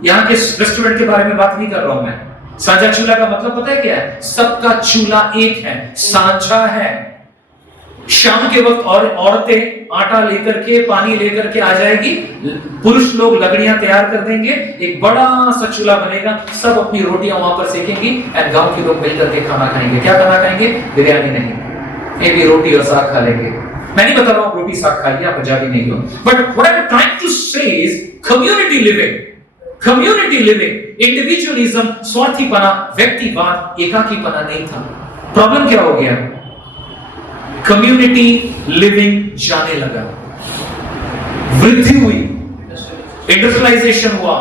यहाँ के रेस्टोरेंट के बारे में बात नहीं कर रहा हूं मैं। साझा चूल्हा का मतलब पता है क्या है? सबका चूल्हा एक है, साझा है। शाम के वक्त और औरतें आटा लेकर के, पानी लेकर के आ जाएगी, पुरुष लोग लकड़ियां तैयार कर देंगे, एक बड़ा सा चूल्हा बनेगा, सब अपनी रोटियां वहां पर सेकेंगी एंड गांव के लोग मिलकर के खाना खाएंगे। क्या खाना खाएंगे? बिरयानी नहीं, ये भी रोटी और साग खा लेंगे। मैं नहीं बता रहा हूं रोटी साग खाइए, आप पंजाबी नहीं हो, but what I am trying to say is community living. Community living, individualism, स्वार्थीपना, व्यक्तिवाद, एकाकीपना नहीं था। प्रॉब्लम क्या हो गया? कम्युनिटी लिविंग जाने लगा, वृद्धि हुई, इंडस्ट्रियलाइजेशन हुआ,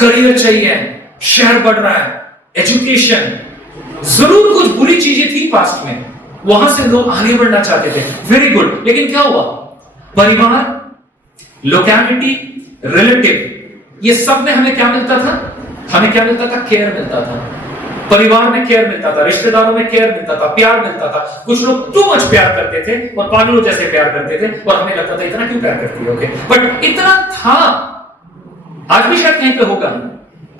करियर चाहिए, शहर बढ़ रहा है, एजुकेशन, जरूर कुछ बुरी चीजें थी पास्ट में, वहां से लोग आगे बढ़ना चाहते थे, वेरी गुड। लेकिन क्या हुआ? परिवार, लोकैलिटी, रिलेटिव, ये सब में हमें क्या मिलता था? हमें क्या मिलता था? केयर मिलता था। परिवार में केयर मिलता था, रिश्तेदारों में केयर मिलता था, प्यार मिलता था। कुछ लोग टू मच प्यार करते थे और पागलों जैसे प्यार करते थे, और हमें लगता था इतना क्यों प्यार करती है, ओके, बट इतना था। आज भी शायद कहीं पे होगा,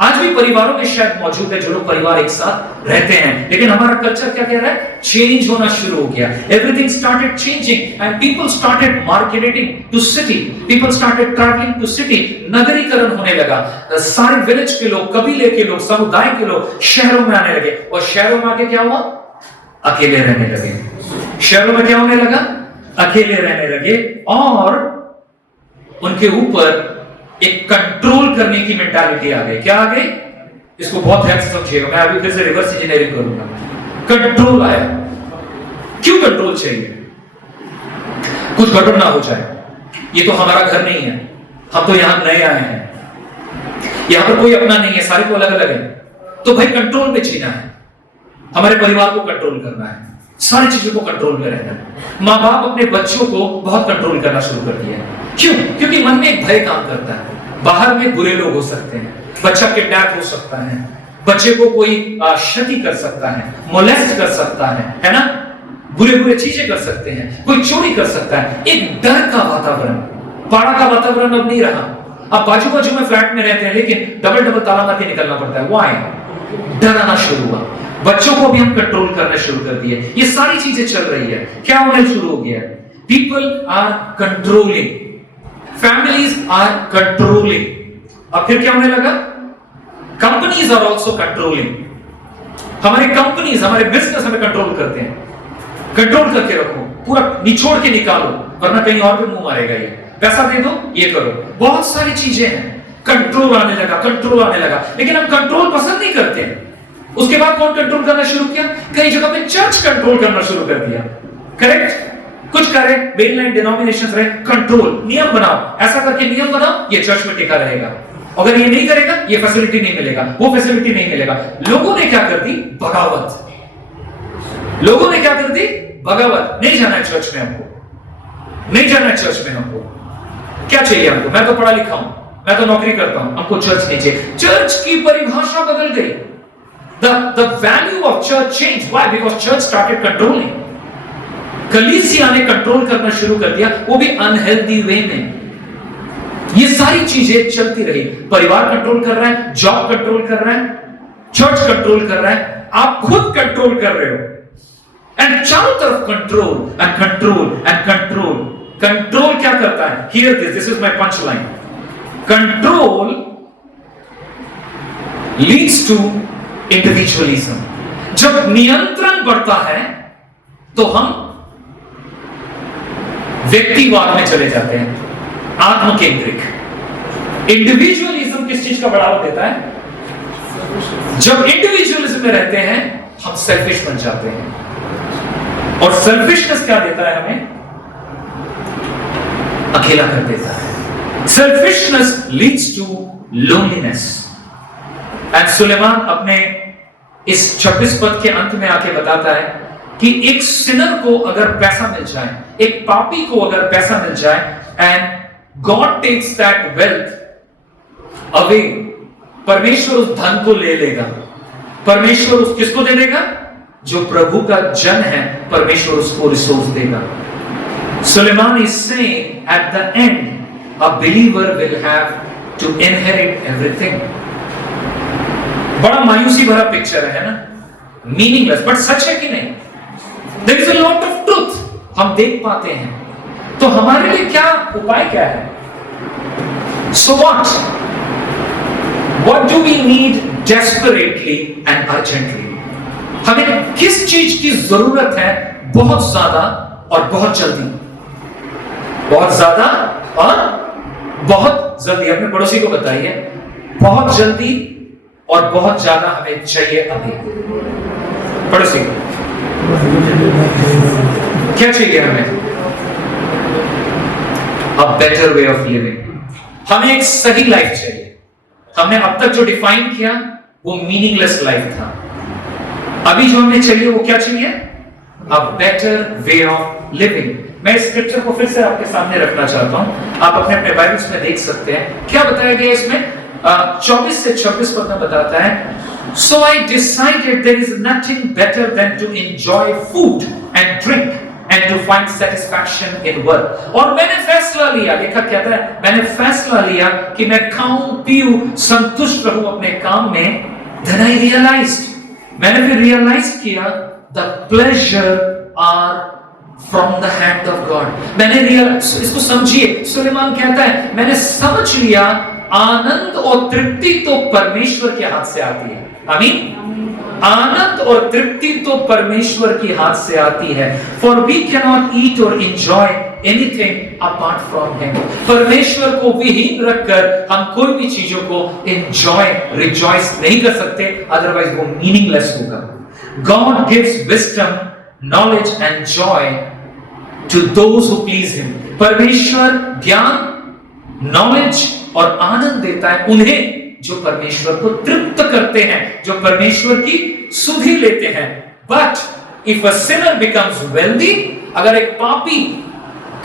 आज भी परिवारों में शायद मौजूद है जो लोग परिवार एक साथ रहते हैं, लेकिन हमारा कल्चर क्या कह रहा है? चेंज होना शुरू हो गया। Everything started changing and people started marketing to city, people started travelling to city. नगरीकरण होने लगा, सारे विलेज के लोग, कबीले के लोग, समुदाय के लोग शहरों में आने लगे, और शहरों में आके क्या हुआ? अकेले रहने लगे। शहरों में क्या होने लगा? अकेले रहने लगे, और उनके ऊपर एक कंट्रोल करने की मेंटालिटी आ गई। क्या आ गई? इसको बहुत ध्यान से समझिएगा, मैं अभी फिर से रिवर्स इंजीनियरिंग करूंगा। कंट्रोल आया। क्यों कंट्रोल चाहिए? कुछ गड़बड़ ना हो जाए, ये तो हमारा घर नहीं है, हम तो यहां नए आए हैं, यहां पर कोई अपना नहीं है, सारे को अलग अलग है, तो भाई कंट्रोल में जीना है, हमारे परिवार को कंट्रोल करना है, सारी चीजों को कंट्रोल में रहना है। माँ बाप अपने बच्चों को बहुत कंट्रोल करना शुरू कर दिया है। क्यों? क्योंकि मन में एक भय काम करता है, बाहर में बुरे लोग हो सकते हैं, बच्चा किडनैप हो सकता है, बच्चे को कोई क्षति कर सकता है, मोलेस्ट कर सकता है ना, बुरे बुरे चीजें कर सकते हैं, कोई चोरी कर सकता है। एक डर का वातावरण, पाड़ा का वातावरण अब नहीं रहा। अब बाजू बाजू में फ्लैट में रहते हैं, लेकिन डबल डबल ताला मार के निकलना पड़ता है। व्हाई? डर आना शुरू हुआ, बच्चों को भी हम कंट्रोल करना शुरू कर दिए। ये सारी चीजें चल रही है। क्या होने शुरू हो गया? People are controlling, families are controlling. अब फिर क्या होने लगा? Companies are also controlling. हमारे कंपनीज, हमारे बिजनेस हमें कंट्रोल करते हैं। कंट्रोल करके रखो, पूरा निचोड़ के निकालो, वरना कहीं और भी मुंह मारेगा ये। पैसा दे दो, ये करो, बहुत सारी चीजें हैं। कंट्रोल आने लगा, कंट्रोल आने लगा, लेकिन हम कंट्रोल पसंद नहीं करते। उसके बाद कौन कंट्रोल करना शुरू किया? कई जगह पे चर्च कंट्रोल करना शुरू कर दिया। करेक्ट? कुछ करे, मेनलाइन डिनोमिनेशंस रहे, कंट्रोल, नियम बनाओ, ऐसा करके नियम बनाओ, ये चर्च में टिका रहेगा। अगर ये नहीं करेगा, ये फैसिलिटी नहीं मिलेगा, वो फैसिलिटी नहीं मिलेगा। लोगों ने क्या कर दी? बगावत। लोगों ने क्या कर दी? बगावत। नहीं जाना है चर्च में हमको, नहीं जाना है चर्च में हमको। क्या चाहिए हमको? मैं तो पढ़ा लिखा हूं, मैं तो नौकरी करता हूं, हमको चर्च नहीं चाहिए। चर्च की परिभाषा बदल गई। The value of church changed. Why? Because church started controlling. कलीसिया ने कंट्रोल करना शुरू कर दिया, वो भी अनहेल्दी वे में। ये सारी चीजें चलती रही। परिवार कंट्रोल कर रहा है, जॉब कंट्रोल कर रहा है, चर्च कंट्रोल कर रहा है, आप खुद कंट्रोल कर रहे हो। एंड चारों तरफ control and control and control. Control क्या करता है? Here this is my punch line. Control leads to individualism. जब नियंत्रण बढ़ता है तो हम व्यक्तिवाद में चले जाते हैं, आत्म केंद्रिक। इंडिविजुअलिज्म किस चीज का बढ़ावा देता है? जब इंडिविजुअलिज्म में रहते हैं हम सेल्फिश बन जाते हैं, और सेल्फिशनेस क्या देता है? हमें अकेला कर देता है। Selfishness leads to loneliness. And Suleman अपने इस 26 पद के अंत में आके बताता है कि एक सिनर को अगर पैसा मिल जाए, एक पापी को अगर पैसा मिल जाए, and God takes that wealth away, परमेश्वर उस धन को ले लेगा। परमेश्वर उस किसको दे देगा? जो प्रभु का जन है, परमेश्वर उसको रिसोर्स देगा। Suleman is saying at the end a believer will have to inherit everything. बड़ा मायूसी भरा पिक्चर है ना, मीनिंगलेस, बट सच है कि नहीं? There is a lot of truth हम देख पाते हैं। तो हमारे लिए क्या उपाय क्या है? सो what do we need desperately and urgently? हमें किस चीज की जरूरत है बहुत ज्यादा और बहुत जल्दी? बहुत ज्यादा और बहुत जल्दी। अपने पड़ोसी को बताइए, बहुत जल्दी और बहुत ज्यादा हमें चाहिए अभी। पड़ोसी क्या चाहिए हमें? A better way of living. हमें एक सही लाइफ चाहिए। हमने अब तक जो डिफाइन किया वो मीनिंगलेस लाइफ था। अभी जो हमें चाहिए वो क्या चाहिए? A better way of living. मैं इस स्क्रिप्चर को फिर से आपके सामने रखना चाहता हूं। आप अपने अपने बाइबल्स में देख सकते हैं क्या बताया गया इसमें। 24 से 26 पद में बताता है, So I decided there is nothing better than to enjoy food and drink and to find satisfaction in work. और मैंने फैसला लिया, लेखक कहता है, मैंने फैसला लिया कि मैं खाऊं पीऊं संतुष्ट रहूं अपने काम में। Then I realized, मैंने फिर रियलाइज किया, the pleasure are from the hand of God. मैंने रियलाइज, इसको समझिए, सुलेमान कहता है मैंने समझ लिया आनंद और तृप्ति तो परमेश्वर के हाथ से आती है। आमीन। आनंद और तृप्ति तो परमेश्वर के हाथ से आती है। For we cannot eat or enjoy anything apart from Him. परमेश्वर को विहीन रखकर हम कोई भी चीजों को enjoy, rejoice नहीं कर सकते, otherwise वो meaningless होगा। God gives wisdom, knowledge and joy to those who please Him. परमेश्वर ज्ञान, knowledge और आनंद देता है उन्हें जो परमेश्वर को तृप्त करते हैं, जो परमेश्वर की सुधि लेते हैं। But if a Sinner becomes wealthy, अगर एक पापी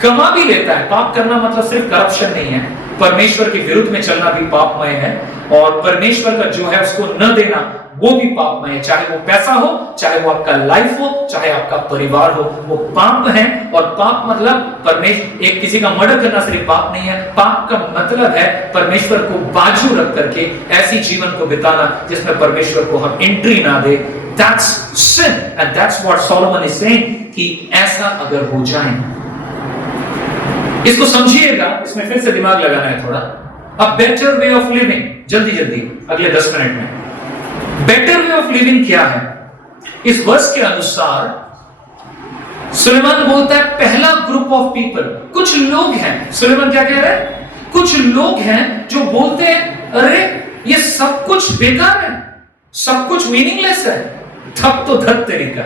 कमा भी लेता है, पाप करना मतलब सिर्फ करप्शन नहीं है, परमेश्वर के विरुद्ध में चलना भी पापमय है, और परमेश्वर का जो है उसको न देना वो भी पापमय है। चाहे वो पैसा हो, चाहे वो आपका लाइफ हो, चाहे आपका परिवार हो, वो पाप है। और पाप मतलब परमेश्वर, एक किसी का मर्डर करना सिर्फ पाप नहीं है। पाप का मतलब है परमेश्वर को बाजू रख करके ऐसी जीवन को बिताना जिसमें परमेश्वर को हम एंट्री ना दे। That's sin and that's what Solomon is saying कि ऐसा अगर हो जाए, इसको समझिएगा, इसमें फिर से दिमाग लगाना है थोड़ा। A better way of living, जल्दी जल्दी अगले 10 मिनट में। बेटर वे ऑफ लिविंग क्या है? इस वर्ष के अनुसार सुलेमान बोलता है पहला ग्रुप ऑफ पीपल, कुछ लोग हैं। सुलेमान क्या कह रहा है? कुछ लोग हैं जो बोलते हैं अरे ये सब कुछ बेकार है, सब कुछ मीनिंगलेस है। तब तो धत तरीका,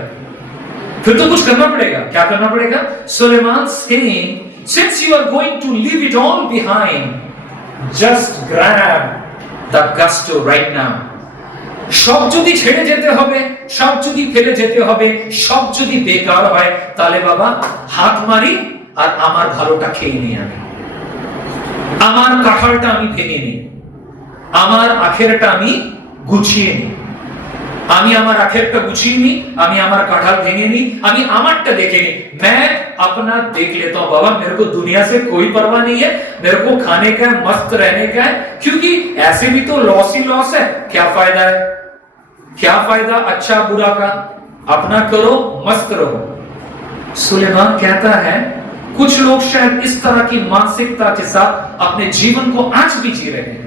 फिर तो कुछ करना पड़ेगा। क्या करना पड़ेगा? Suleman saying, since you are going to leave it all behind, just grab the gusto right now. সব যদি ছেড়ে যেতে হবে, সব যদি ফেলে যেতে হবে, সব যদি বেকার হয়, তাহলে বাবা হাত মারি আর আমার ভালোটা খেয়ে নিই, আমি আমার কাঁঠালটা আমি ভেঙে নিই, আমার আখেরটা আমি গুছিয়ে নিই, আমি আমার আখেরটা গুছিয়ে নি, আমি আমার কাঁঠাল ভেঙে নি, আমি আমারটা देखे नहीं, मैं अपना देख लेता हूं बाबा, मेरे को दुनिया से कोई परवाह नहीं है, मेरे को खाने का है, मस्त रहने का है, क्योंकि ऐसे भी तो लॉस ही लॉस है, क्या फायदा है, क्या फायदा अच्छा बुरा का, अपना करो मस्त रहो। सुलेमान कहता है कुछ लोग शायद इस तरह की मानसिकता के साथ अपने जीवन को आज भी जी रहे हैं।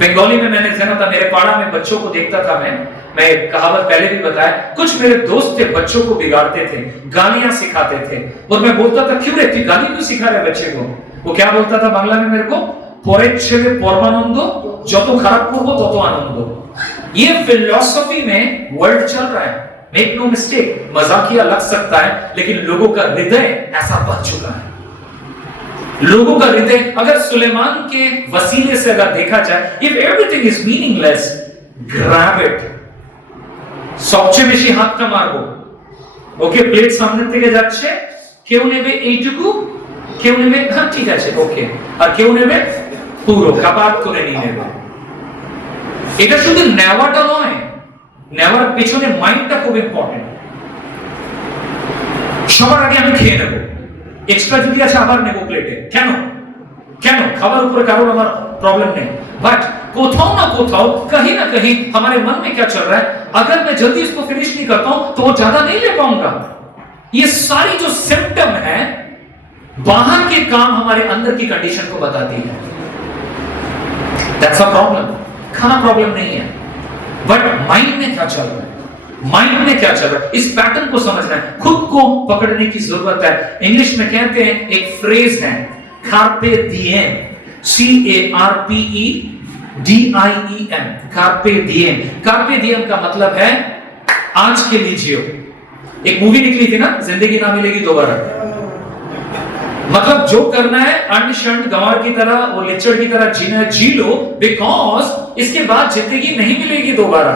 बंगाली में मैंने जाना था, मेरे पाड़ा में बच्चों को देखता था मैं एक कहावत पहले भी बताया, कुछ मेरे दोस्त थे बच्चों को बिगाड़ते थे, गालियां सिखाते थे, और मैं बोलता था क्यों रे गाली क्यों सिखा रहे बच्चे को? वो क्या बोलता था बांग्ला में मेरे को, পরের ছেলে পরমানন্দ, যত খারাপ করবো তত আনন্দ। ये फिलॉसफी में वर्ल्ड चल रहा है, मेक नो मिस्टेक, मजाकिया लग सकता है, लेकिन लोगों का हृदय ऐसा बन चुका है। लोगों का हृदय अगर सुलेमान के वसीले से अगर देखा जाए, if everything is meaningless, grab it, সবচেয়ে বেশি হাতটা মারবো। ওকে, প্লেট সামনে থেকে যাচ্ছে, কেউ নেবে এইটুকু, কেউ নেবে হ্যাঁ ঠিক আছে ওকে, আর কেউ নেবে পুরো কাপাত করে নিয়ে নেবে। এটা শুধু নেওয়াটা নয়, নেওয়ার পেছনে মাইন্ডটা খুব ইম্পর্টেন্ট। সবার আগে আমি খেয়ে নেব, এক্সট্রা যদি আছে আবার নেব প্লেটে, কেন কেন খাবার উপরে কারোর আমার प्रॉब्लम नहीं, बट कोথাও ना कोথাও कहीं ना कहीं हमारे मन में क्या चल रहा है, अगर मैं जल्दी इसको फिनिश नहीं करता हूं तो वो ज्यादा नहीं ले पाऊंगा। ये सारी जो सिम्टम है बाहर के काम हमारे अंदर की कंडीशन को बताती है। That's a problem. खाना प्रॉब्लम नहीं है, बट माइंड में क्या चल रहा है, माइंड में क्या चल रहा है, इस पैटर्न को समझना है, खुद को पकड़ने की जरूरत है। इंग्लिश में कहते हैं, एक फ्रेज है carpe DM, CARPEDIEM, carpe DM. Carpe DM का मतलब है आज के लिए जियो। एक मूवी निकली थी ना, जिंदगी ना मिलेगी दोबारा, मतलब जो करना है अनशंट गंवार की तरह, वो लिचड़ की तरह जीना है, जी लो, बिकॉज इसके बाद जिंदगी नहीं मिलेगी दोबारा।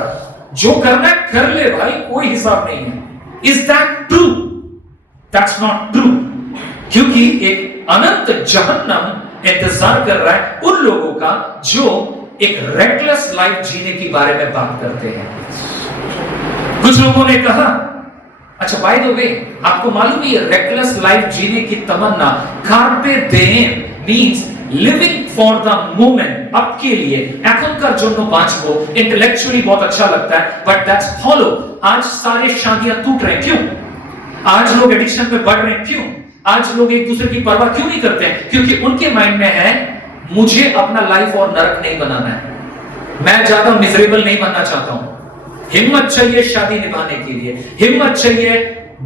जो करना है कर ले भाई, कोई हिसाब नहीं है। Is that true? That's not true, क्योंकि एक अनंत जहन्नम इंतजार कर रहा है उन लोगों का जो एक रेकलेस लाइफ जीने के बारे में बात करते हैं। कुछ लोगों ने कहा, अच्छा बाय द वे आपको मालूम है ये रेकलेस लाइफ जीने की तमन्ना, carpe diem means living for the moment, अब के लिए एखनकार জন্য বাঁচবো। इंटेलेक्चुअली बहुत अच्छा लगता है, बट दैट्स हॉलो। आज सारे शादियां टूट रहे हैं, क्यों? आज लोग एडिक्शन में बढ़ रहे हैं, क्यों? आज लोग एक दूसरे की परवाह क्यों नहीं करते हैं? क्योंकि उनके माइंड में है मुझे अपना लाइफ और नरक नहीं बनाना है, मैं ज्यादा मिजरेबल नहीं बनना चाहता हूं। हिम्मत चाहिए शादी निभाने के लिए, हिम्मत चाहिए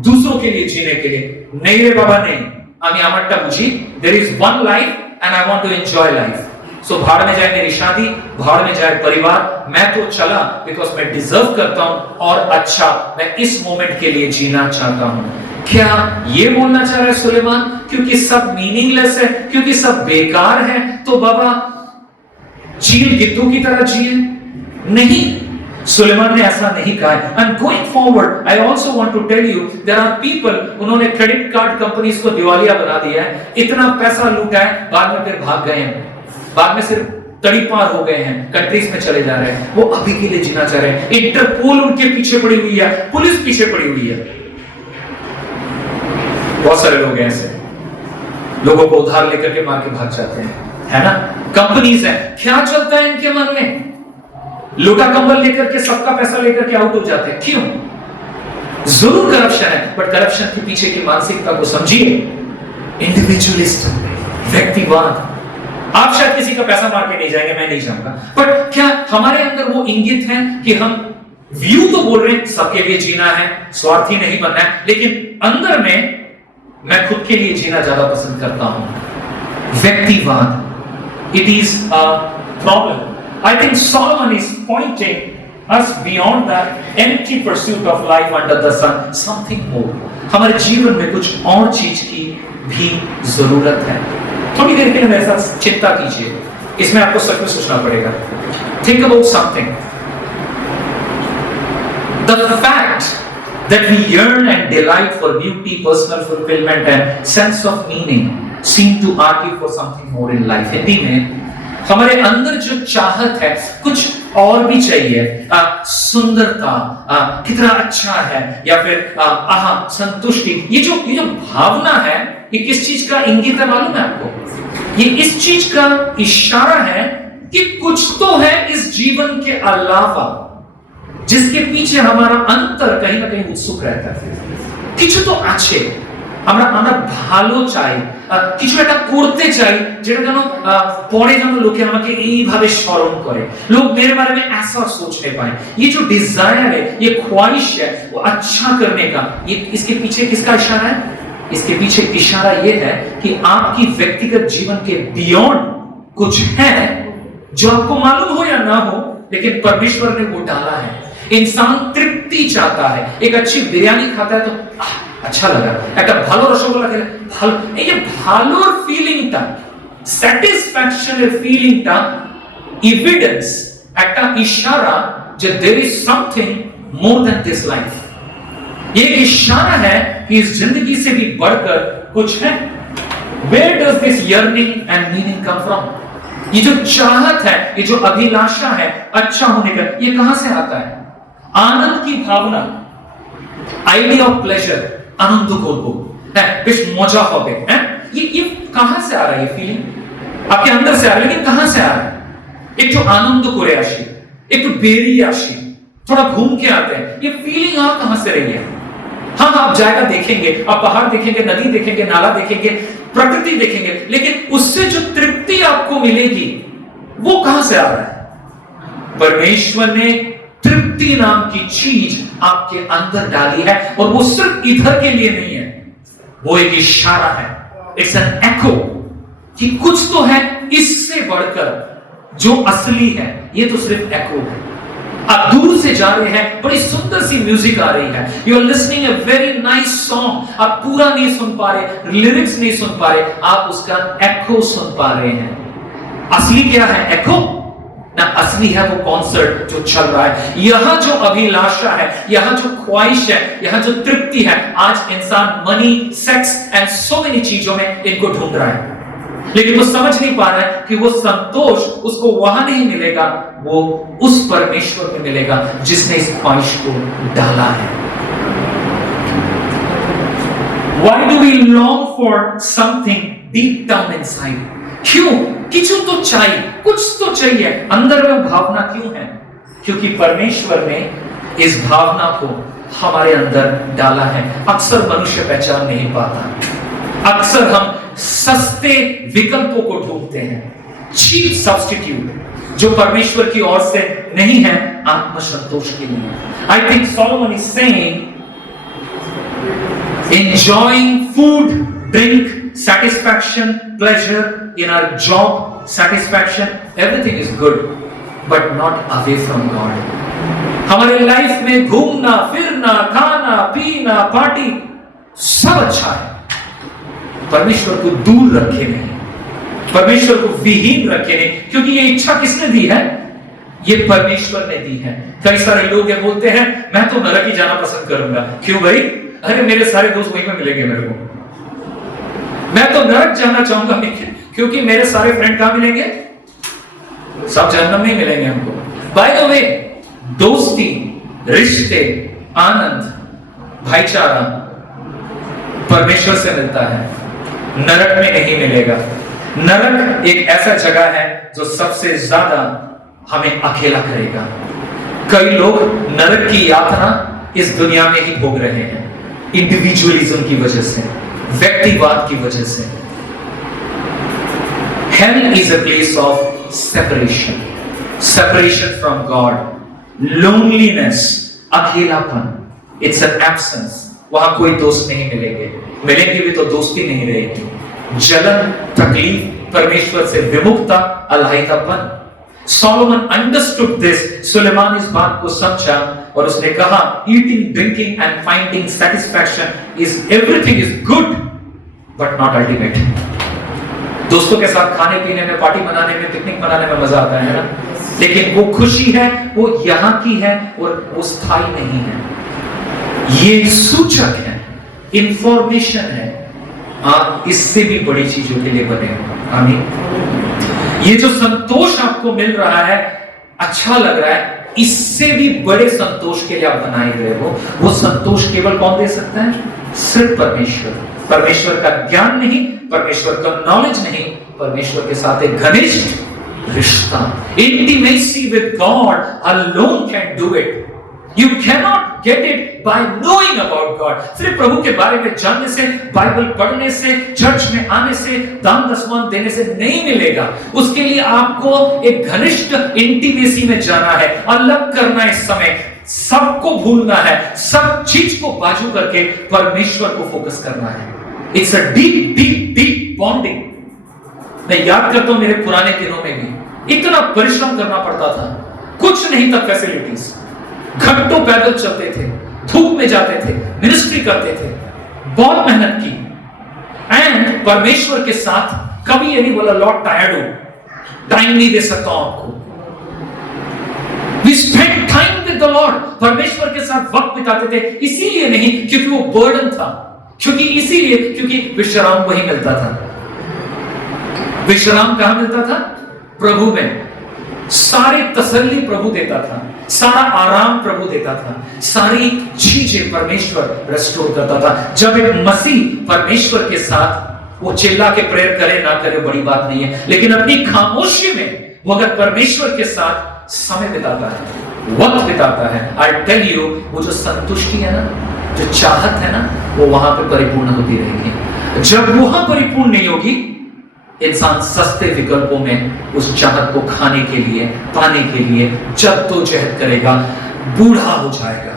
दूसरों के लिए जीने के लिए। नहीं रे बाबा नहीं, আমি আমারটা বুঝি, there is one life and I want to enjoy life. So भाड़ में जाए मेरी शादी, भाड़ में जाए परिवार, मैं तो चला बिकॉज मैं डिजर्व करता हूं और अच्छा मैं इस मोमेंट के लिए जीना चाहता हूं। क्या ये बोलना चाह रहा है सुलेमान क्योंकि सब मीनिंगलेस है, क्योंकि सब बेकार है तो बाबा चील गिद्दू की तरह जिए? नहीं, सुलेमान ने ऐसा नहीं कहा है। And going forward I also want to tell you, there are people, उन्होंने क्रेडिट कार्ड कंपनीज को दिवालिया बना दिया है, इतना पैसा लूटा है, बाद में फिर भाग गए हैं, बाद में सिर्फ तड़ी पार हो गए हैं, कंट्रीज में चले जा रहे हैं, वो अभी के लिए जीना चाह रहे हैं। इंटरपोल उनके पीछे पड़ी हुई है, पुलिस पीछे पड़ी हुई है। बहुत सारे लोग हैं ऐसे, लोगों को उधार लेकर के मार के भाग जाते हैं, है ना? कंपनीज है, क्या चलता है इनके मन में? लूटा कंबल लेकर के सबका पैसा लेकर के आउट हो जाते हैं, क्यों? जरूर करप्शन है, बट करप्शन के पीछे की मानसिकता को समझिए। इंडिविजुअलिस्ट, व्यक्तिवाद। आप शायद किसी का पैसा मार के नहीं जाएंगे, मैं नहीं जाऊंगा, बट क्या हमारे अंदर वो इंगित है कि हम व्यू तो बोल रहे हैं सबके लिए जीना है, स्वार्थी नहीं बनना है, लेकिन अंदर में मैं खुद के लिए जीना ज्यादा पसंद करता हूं। व्यक्तिवाद, it is a problem. I think Solomon is pointing us beyond that empty pursuit of life under the sun, something more. हमारे जीवन में कुछ और चीज की भी जरूरत है। थोड़ी देर के लिए मेरे साथ चिंता कीजिए, इसमें आपको सच में सोचना पड़ेगा। Think about something. The fact that we yearn and delight for beauty, personal fulfillment and sense of meaning seem to argue for something more in life. Hindi में हमारे अंदर जो चाहत है कुछ और भी चाहिए, सुंदरता, कितना अच्छा है, या फिर आहा संतुष्टि। ये जो भावना है, ये किस चीज का इंगित है मालूम है आपको? ये इस चीज का इशारा है कि कुछ तो है इस जीवन के अलावा जिसके पीछे हमारा अंतर कहीं ना कहीं उत्सुक रहता है। কিছু তো আছে, আমরা ভালো চাই, কিছু একটা করতে চাই যেটা যেন পরে যেন লোকে আমাকে এইভাবে স্মরণ করে, लोग मेरे बारे में ऐसा सोचने पाए। ये जो डिजायर है, ये ख्वाहिश है वो अच्छा करने का, ये इसके पीछे किसका इशारा है? इसके पीछे इशारा ये है कि आपकी व्यक्तिगत जीवन के बियॉन्ड कुछ है जो आपको मालूम हो या ना हो, लेकिन परमेश्वर ने वो डाला है। इंसान तृप्ति चाहता है। एक अच्छी बिरयानी खाता है तो अच्छा लगा, একটা ভালো রসগোল্লা খেলে ভালো, এই যে ভালোর ফিলিংটা, স্যাটিসফ্যাকশনের ফিলিংটা এভিডেন্স, একটা ইশারা যে there is something more than this life. ये इशारा है कि इस जिंदगी से भी बढ़कर कुछ है। Where does this yearning and meaning come from? ये जो चाहत है, ये जो अभिलाषा है अच्छा होने का, ये कहां से आता है? आनंद की भावना, आइडिया ऑफ प्लेजर, आनंद করব, হ্যাঁ বেশ মজা হবে, হ্যাঁ ये कहां से आ रहा है? ये फीलिंग आपके अंदर से आ रहा है, लेकिन कहां से आ रहा है? एक जो आनंद করে আসি, একটু বেরিয়ে আসি, थोड़ा घूम के आते हैं, ये फीलिंग आप कहां से रही है? हाँ आप जाएगा देखेंगे, आप पहाड़ देखेंगे, नदी देखेंगे, नाला देखेंगे, प्रकृति देखेंगे, लेकिन उससे जो तृप्ति आपको मिलेगी वो कहां से आ रहा है? परमेश्वर ने तृप्ति नाम की चीज आपके अंदर डाली है, और वो सिर्फ इधर के लिए नहीं है, वो एक इशारा है, इट्स एन एको कि कुछ तो है इससे बढ़कर जो असली है। ये तो सिर्फ एको है। आप दूर से जा रहे हैं, बड़ी सुंदर सी म्यूजिक आ रही है, you are listening a very nice song, आप पूरा नहीं सुन पा रहे, लिरिक्स नहीं सुन पा रहे, आप उसका एको सुन पा रहे हैं। असली क्या है? एको ना, असली है वो कॉन्सर्ट जो चल रहा है। यहां जो अभिलाषा है, यहां जो ख्वाहिश है, यहां जो तृप्ति है, आज इंसान money, sex and so many चीजों में इनको ढूंढ रहा है, लेकिन वो समझ नहीं पा रहा है कि वो संतोष उसको वहां नहीं मिलेगा, वो उस परमेश्वर में मिलेगा जिसने इस ख्वाहिश को डाला है। Why do we long for something deep down inside? क्यों? किछु तो चाहिए, कुछ तो चाहिए, अंदर में भावना क्यों है? क्योंकि परमेश्वर ने इस भावना को हमारे अंदर डाला है। अक्सर मनुष्य पहचान नहीं पाता, अक्सर हम सस्ते विकल्पों को ढूंढते हैं, चीप सब्स्टिट्यूट जो परमेश्वर की ओर से नहीं है आत्मसंतोष के लिए। I think Solomon is saying enjoying food, drink, satisfaction, pleasure in our job, satisfaction, everything is good, but not away from God. हमारे लाइफ में घूमना फिरना, खाना पीना, पार्टी सब अच्छा है, परमेश्वर को दूर रखे नहीं, परमेश्वर को विहीन रखे नहीं, क्योंकि ये इच्छा किसने दी है? ये परमेश्वर ने दी है। कई सारे लोग ये बोलते हैं मैं तो नरक ही जाना पसंद करूंगा। क्यों भाई? अरे मेरे सारे दोस्त वहीं पे मिलेंगे मेरे को, मैं तो नरक जाना चाहूंगा क्योंकि मेरे सारे फ्रेंड कहां मिलेंगे? सब जन्नत में ही मिलेंगे हमको। बाय द वे, दोस्ती, रिश्ते, आनंद, भाईचारा परमेश्वर से मिलता है, नरक में नहीं मिलेगा। नरक एक ऐसा जगह है जो सबसे ज्यादा हमें अकेला करेगा। कई लोग नरक की यात्रा इस दुनिया में ही भोग रहे हैं, इंडिविजुअलिज्म की वजह से, व्यक्तिवाद की वजह से। Hell is a place of separation, separation from God, loneliness, अकेलापन, it's an absence। वहां कोई दोस्त नहीं मिलेंगे, मिलेंगे भी तो दोस्ती नहीं रहेगी। जलन, तकलीफ, परमेश्वर से विमुखता, अलहाइदापन। सोलोमन अंडरस्टूड दिस, सुलेमान इस बात को समझा और उसने कहा eating, drinking and finding satisfaction is everything is good but not ultimate. दोस्तों के साथ खाने पीने में, पार्टी मनाने में, पिकनिक मनाने में मजा आता है ना, लेकिन वो खुशी है वो यहां की है और वो स्थायी नहीं है। ये सूचक है, इंफॉर्मेशन है, आप इससे भी बड़ी चीजों के लिए बने हो। आमीन। ये जो संतोष आपको मिल रहा है अच्छा लग रहा है, इससे भी बड़े संतोष के लिए आप बनाए गए हो। वो संतोष केवल कौन दे सकता है? सिर्फ परमेश्वर। परमेश्वर का ज्ञान नहीं, परमेश्वर का नॉलेज नहीं, परमेश्वर के साथ एक घनिष्ठ रिश्ता, intimacy with God alone can do it. You cannot get it by knowing about God. सिर्फ प्रभु के बारे में जानने से, बाइबल पढ़ने से, चर्च में आने से, दान दशमान देने से नहीं मिलेगा। उसके लिए आपको एक घनिष्ठ इंटीमेसी में जाना है, अलग करना है। इस समय सबको भूलना है, सब चीज को बाजू करके परमेश्वर को फोकस करना है। It's a deep deep deep bonding. मैं याद करता हूं मेरे पुराने दिनों में भी इतना परिश्रम करना पड़ता था, कुछ नहीं था फैसिलिटीज, घंटों पैदल चलते थे, धूप में जाते थे, मिनिस्ट्री करते थे, बहुत मेहनत की। एंड परमेश्वर के साथ कभी ये नहीं बोला लॉर्ड टायर्ड हूं, टाइम नहीं दे सकता हूं आपको। We spend time with the lord, परमेश्वर के साथ वक्त बिताते थे। इसीलिए नहीं क्योंकि वो बर्डन था, क्योंकि विश्राम वही मिलता था। विश्राम कहां मिलता था? प्रभु में। सारी तसल्ली प्रभु देता था, सारा आराम प्रभु देता था, सारी चीजें परमेश्वर रेस्टोर करता था। जब एक मसीह परमेश्वर के साथ वो चिल्ला के प्रेयर करे ना करे बड़ी बात नहीं है, लेकिन अपनी खामोशी में वो अगर परमेश्वर के साथ समय बिताता है, वक्त बिताता है, आई टेल यू, वो जो संतुष्टि है ना, जो चाहत है ना, वो वहां पे परिपूर्ण होती रहेगी। जब वहां परिपूर्ण नहीं होगी, इंसान सस्ते विकल्पों में उस चाहत को खाने के लिए, पाने के लिए जद्दोजहद करेगा, बूढ़ा हो जाएगा,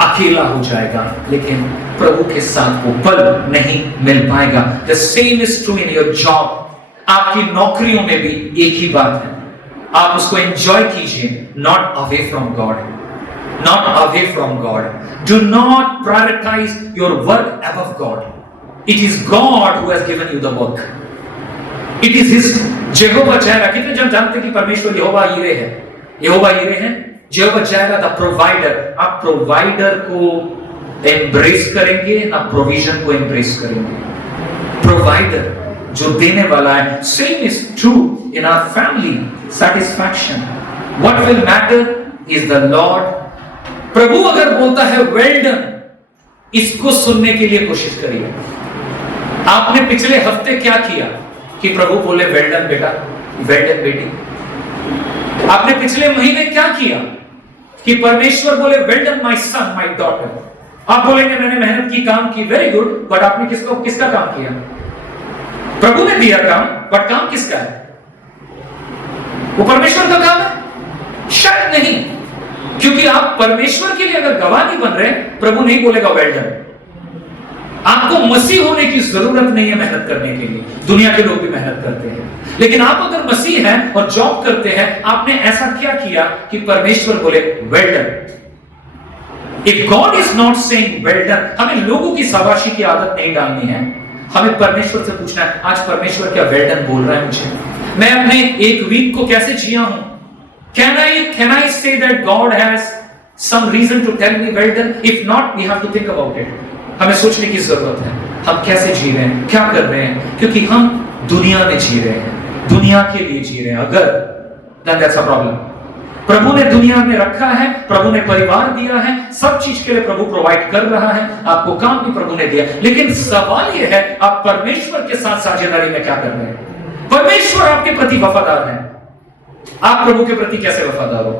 अकेला हो जाएगा, लेकिन प्रभु के साथ वो पल नहीं मिल पाएगा। The same is true in your job. आपकी नौकरियों में भी एक ही बात है, आप उसको एंजॉय कीजिए, not away from God, not away from God. Do not prioritize your work above God. It is God who has given you the work. It is His जेहोवा Zaira. कितने जन जानते हैं कि परमेश्वर यहोवा यीरे है? यहोवा यीरे है, जेहोवा जायरा द प्रोवाइडर। आप प्रोवाइडर को एम्ब्रेस करेंगे ना प्रोविजन को एम्ब्रेस करेंगे? प्रोवाइडर जो देने वाला है। Same is true in our family satisfaction. What will matter is the lord. प्रभु अगर बोलता है वेल डन, इसको सुनने के लिए कोशिश करिए। आपने पिछले हफ्ते क्या किया कि प्रभु बोले वेल डन बेटा, वेल डन बेटी? आपने पिछले महीने क्या किया कि परमेश्वर बोले well done my son my daughter? आप बोलेंगे मैंने मेहनत की, काम की, वेरी गुड, बट आपने किसका काम किया? प्रभु ने दिया काम, बट काम किसका है? वो परमेश्वर का काम है? शायद नहीं, क्योंकि आप परमेश्वर के लिए अगर गवाह नहीं बन रहे, प्रभु नहीं बोलेगा वेल डन। आपको मसीह होने की जरूरत नहीं है मेहनत करने के लिए। दुनिया के लोग भी मेहनत करते हैं, लेकिन आप अगर मसीह हैं और जॉब करते हैं, आपने ऐसा क्या किया कि परमेश्वर बोले well done. If God is not saying well done, हमें लोगों की शाबाशी की आदत नहीं डालनी है। हमें परमेश्वर से पूछना है आज परमेश्वर क्या वेल डन बोल रहा है मुझे? मैं अपने एक वीक को कैसे जिया हूं? Can I say that God has some reason to tell me well done? If not, we have to think about it. हमें सोचने की जरूरत है, हम कैसे जी रहे हैं, क्या कर रहे हैं, क्योंकि हम दुनिया में जी रहे हैं, दुनिया के लिए जी रहे हैं। अगर then that's a problem. प्रभु ने दुनिया में रखा है, प्रभु ने परिवार दिया है, सब चीज के लिए प्रभु प्रोवाइड कर रहा है, आपको काम भी प्रभु ने दिया, लेकिन सवाल यह है आप परमेश्वर के साथ साझेदारी में क्या कर रहे हैं? परमेश्वर आपके प्रति वफादार है, आप प्रभु के प्रति कैसे वफादार हो?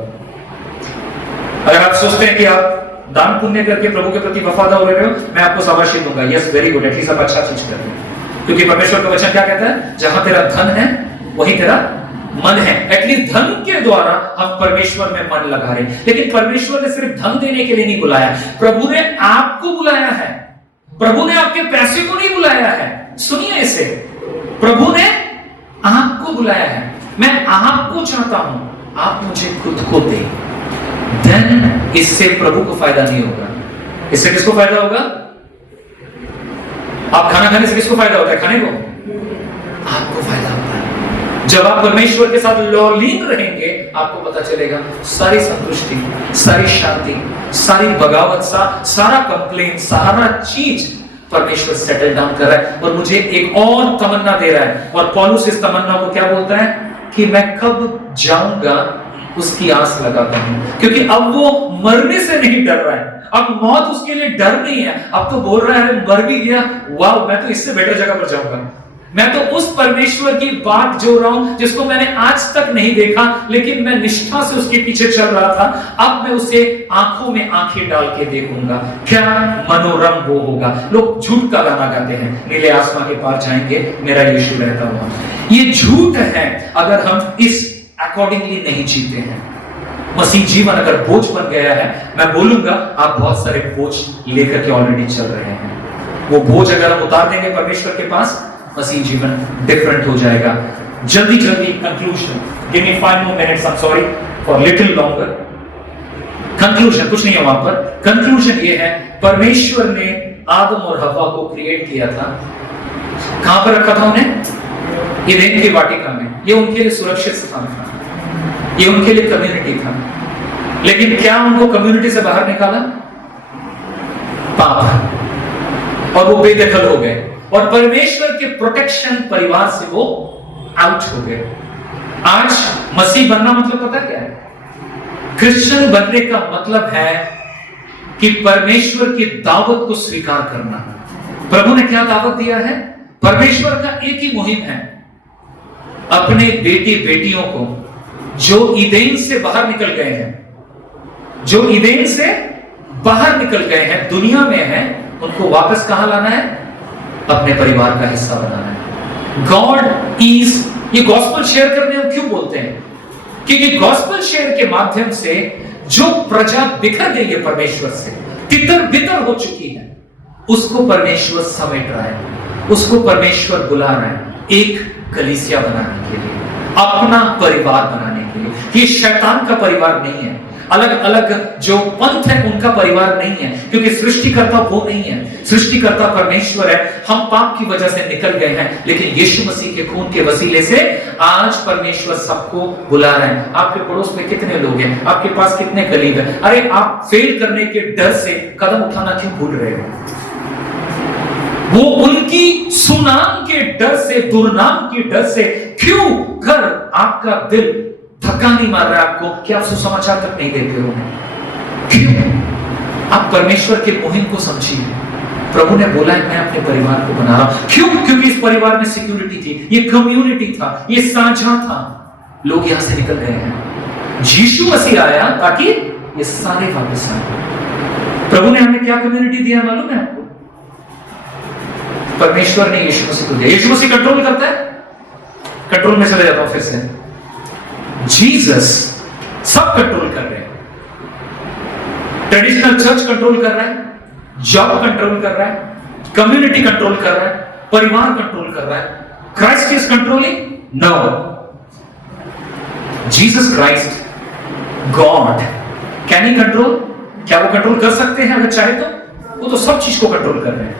अगर आप सोचते हैं कि आप दान पुण्य करके प्रभु के प्रति वफादार हो रहे हो, मैं आपको शाबाशी दूंगा, यस वेरी गुड, एटलीस्ट आप अच्छा चीज कर रहे हैं। क्योंकि परमेश्वर का वचन क्या कहता है? जहां तेरा धन है वही तेरा मन है। एटलीस्ट धन के द्वारा हम परमेश्वर में मन लगा रहे हैं। लेकिन परमेश्वर ने सिर्फ धन देने के लिए नहीं बुलाया, प्रभु ने आपको बुलाया है। प्रभु ने आपके पैसे को नहीं बुलाया है, सुनिए इसे, प्रभु ने आपको बुलाया है। मैं आपको चाहता हूं आप मुझे खुद को दे, देन इससे प्रभु को फायदा नहीं होगा। इससे किसको फायदा होगा? आप खाना खाने से किसको फायदा होता है? खाने को, आपको फायदा होता है। जब आप परमेश्वर के साथ लौलीन रहेंगे, आपको पता चलेगा सारी संतुष्टि, सारी शांति, सारी बगावत, सारा कंप्लेन, सारा चीज परमेश्वर सेटल डाउन कर रहा है और मुझे एक और तमन्ना दे रहा है। और पौलुस इस तमन्ना को क्या बोलता है कि मैं कब जाऊंगा उसकी आस लगाता हूं, क्योंकि अब वो मरने से नहीं डर रहा है, अब मौत उसके लिए डर नहीं है, अब तो बोल रहा है मर भी गया, वाह मैं तो इससे बेटर जगह पर जाऊंगा। मैं तो उस परमेश्वर की बात जो रहा हूं जिसको मैंने आज तक नहीं देखा, लेकिन मैं निष्ठा से उसके पीछे चल रहा था, अब मैं उसे आंखों में आंखें डाल के देखूंगा। क्या मनोरम वो होगा। लोग झूठ का गाना गाते हैं, नीले आसमां के पार जाएंगे मेरा यीशु रहता हुआ। ये झूठ है अगर हम इस अकॉर्डिंगली नहीं जीते हैं। मसीह जीवन अगर बोझ बन गया है, मैं बोलूंगा आप बहुत सारे बोझ लेकर के ऑलरेडी चल रहे हैं। वो बोझ अगर हम उतार देंगे परमेश्वर के पास, मसीह जीवन डिफरेंट हो जाएगा। जल्दी जल्दी conclusion, give me 5 more minutes, I am sorry for little longer. Conclusion कुछ नहीं है वहां पर। कंक्लूजन ये है, परमेश्वर ने आदम और हवा को क्रिएट किया था। कहां पर रखा था उन्हें? ईदेन की वाटिका में। ये उनके लिए सुरक्षित स्थान था, ये उनके लिए कम्युनिटी था। लेकिन क्या उनको कम्युनिटी से बाहर निकाला? पाप। और वो बेदखल हो गए, और परमेश्वर के प्रोटेक्शन परिवार से वो आउट हो गए। आज मसीह बनना मतलब पता क्या है? क्रिश्चियन बनने का मतलब है कि परमेश्वर की दावत को स्वीकार करना। प्रभु ने क्या दावत दिया है? परमेश्वर का एक ही मुहिम है, अपने बेटे बेटियों को जो ईदेन से बाहर निकल गए हैं, जो ईदेन से बाहर निकल गए हैं, दुनिया में है, उनको वापस कहां लाना है? अपने परिवार का हिस्सा बनाना है। गॉड इज, ये गॉस्पेल शेयर करने हम क्यों बोलते हैं? क्योंकि गॉस्पेल शेयर के माध्यम से जो प्रजा बिखर गई है परमेश्वर से, तितर बितर हो चुकी है, उसको परमेश्वर समेट रहा है, उसको परमेश्वर बुला रहा है एक कलीसिया बनाने के लिए, अपना परिवार बनाने के लिए। ये शैतान का परिवार नहीं है, अलग अलग जो पंथ है उनका परिवार नहीं है, क्योंकि सृष्टिकर्ता वो नहीं है, सृष्टिकर्ता परमेश्वर है। हम पाप की वजह से निकल गए हैं, लेकिन यीशु मसीह के खून के वसीले से आज परमेश्वर सबको बुला रहे हैं। आपके पड़ोस में कितने लोग हैं? आपके पास कितने कलीग हैं? अरे आप फेल करने के डर से कदम उठाना क्यों भूल रहे हो? वो उनकी सुनाम के डर से, दुर्नाम के डर से क्यों कर आपका दिल धक्का नहीं मार रहा है आपको कि आप सुसमाचार तक नहीं देते हो? क्यों? आप परमेश्वर के मुहिम को समझिए। प्रभु ने बोला है मैं अपने परिवार को बना रहा हूं। क्यों? क्योंकि इस परिवार में सिक्योरिटी थी, ये कम्युनिटी था, ये साझा था। लोग यहां से निकल गए हैं, यीशु मसीह आया ताकि ये सारे वापस आए। प्रभु ने हमें क्या कम्युनिटी दिया मालूम है आपको? परमेश्वर ने यीशु मसीह को दिया। यीशु मसीह कंट्रोल करता है, कंट्रोल में चले जाता हूं फिर से। जीसस सब कंट्रोल कर रहे हैं। ट्रेडिशनल चर्च कंट्रोल कर रहा है, जॉब कंट्रोल कर रहा है, कम्युनिटी कंट्रोल कर रहा है, परिवार कंट्रोल कर रहा है। Christ is controlling? No. Jesus Christ, God, can he control? क्या वो कंट्रोल कर सकते हैं अगर चाहे तो? वो तो सब चीज को कंट्रोल कर रहे हैं।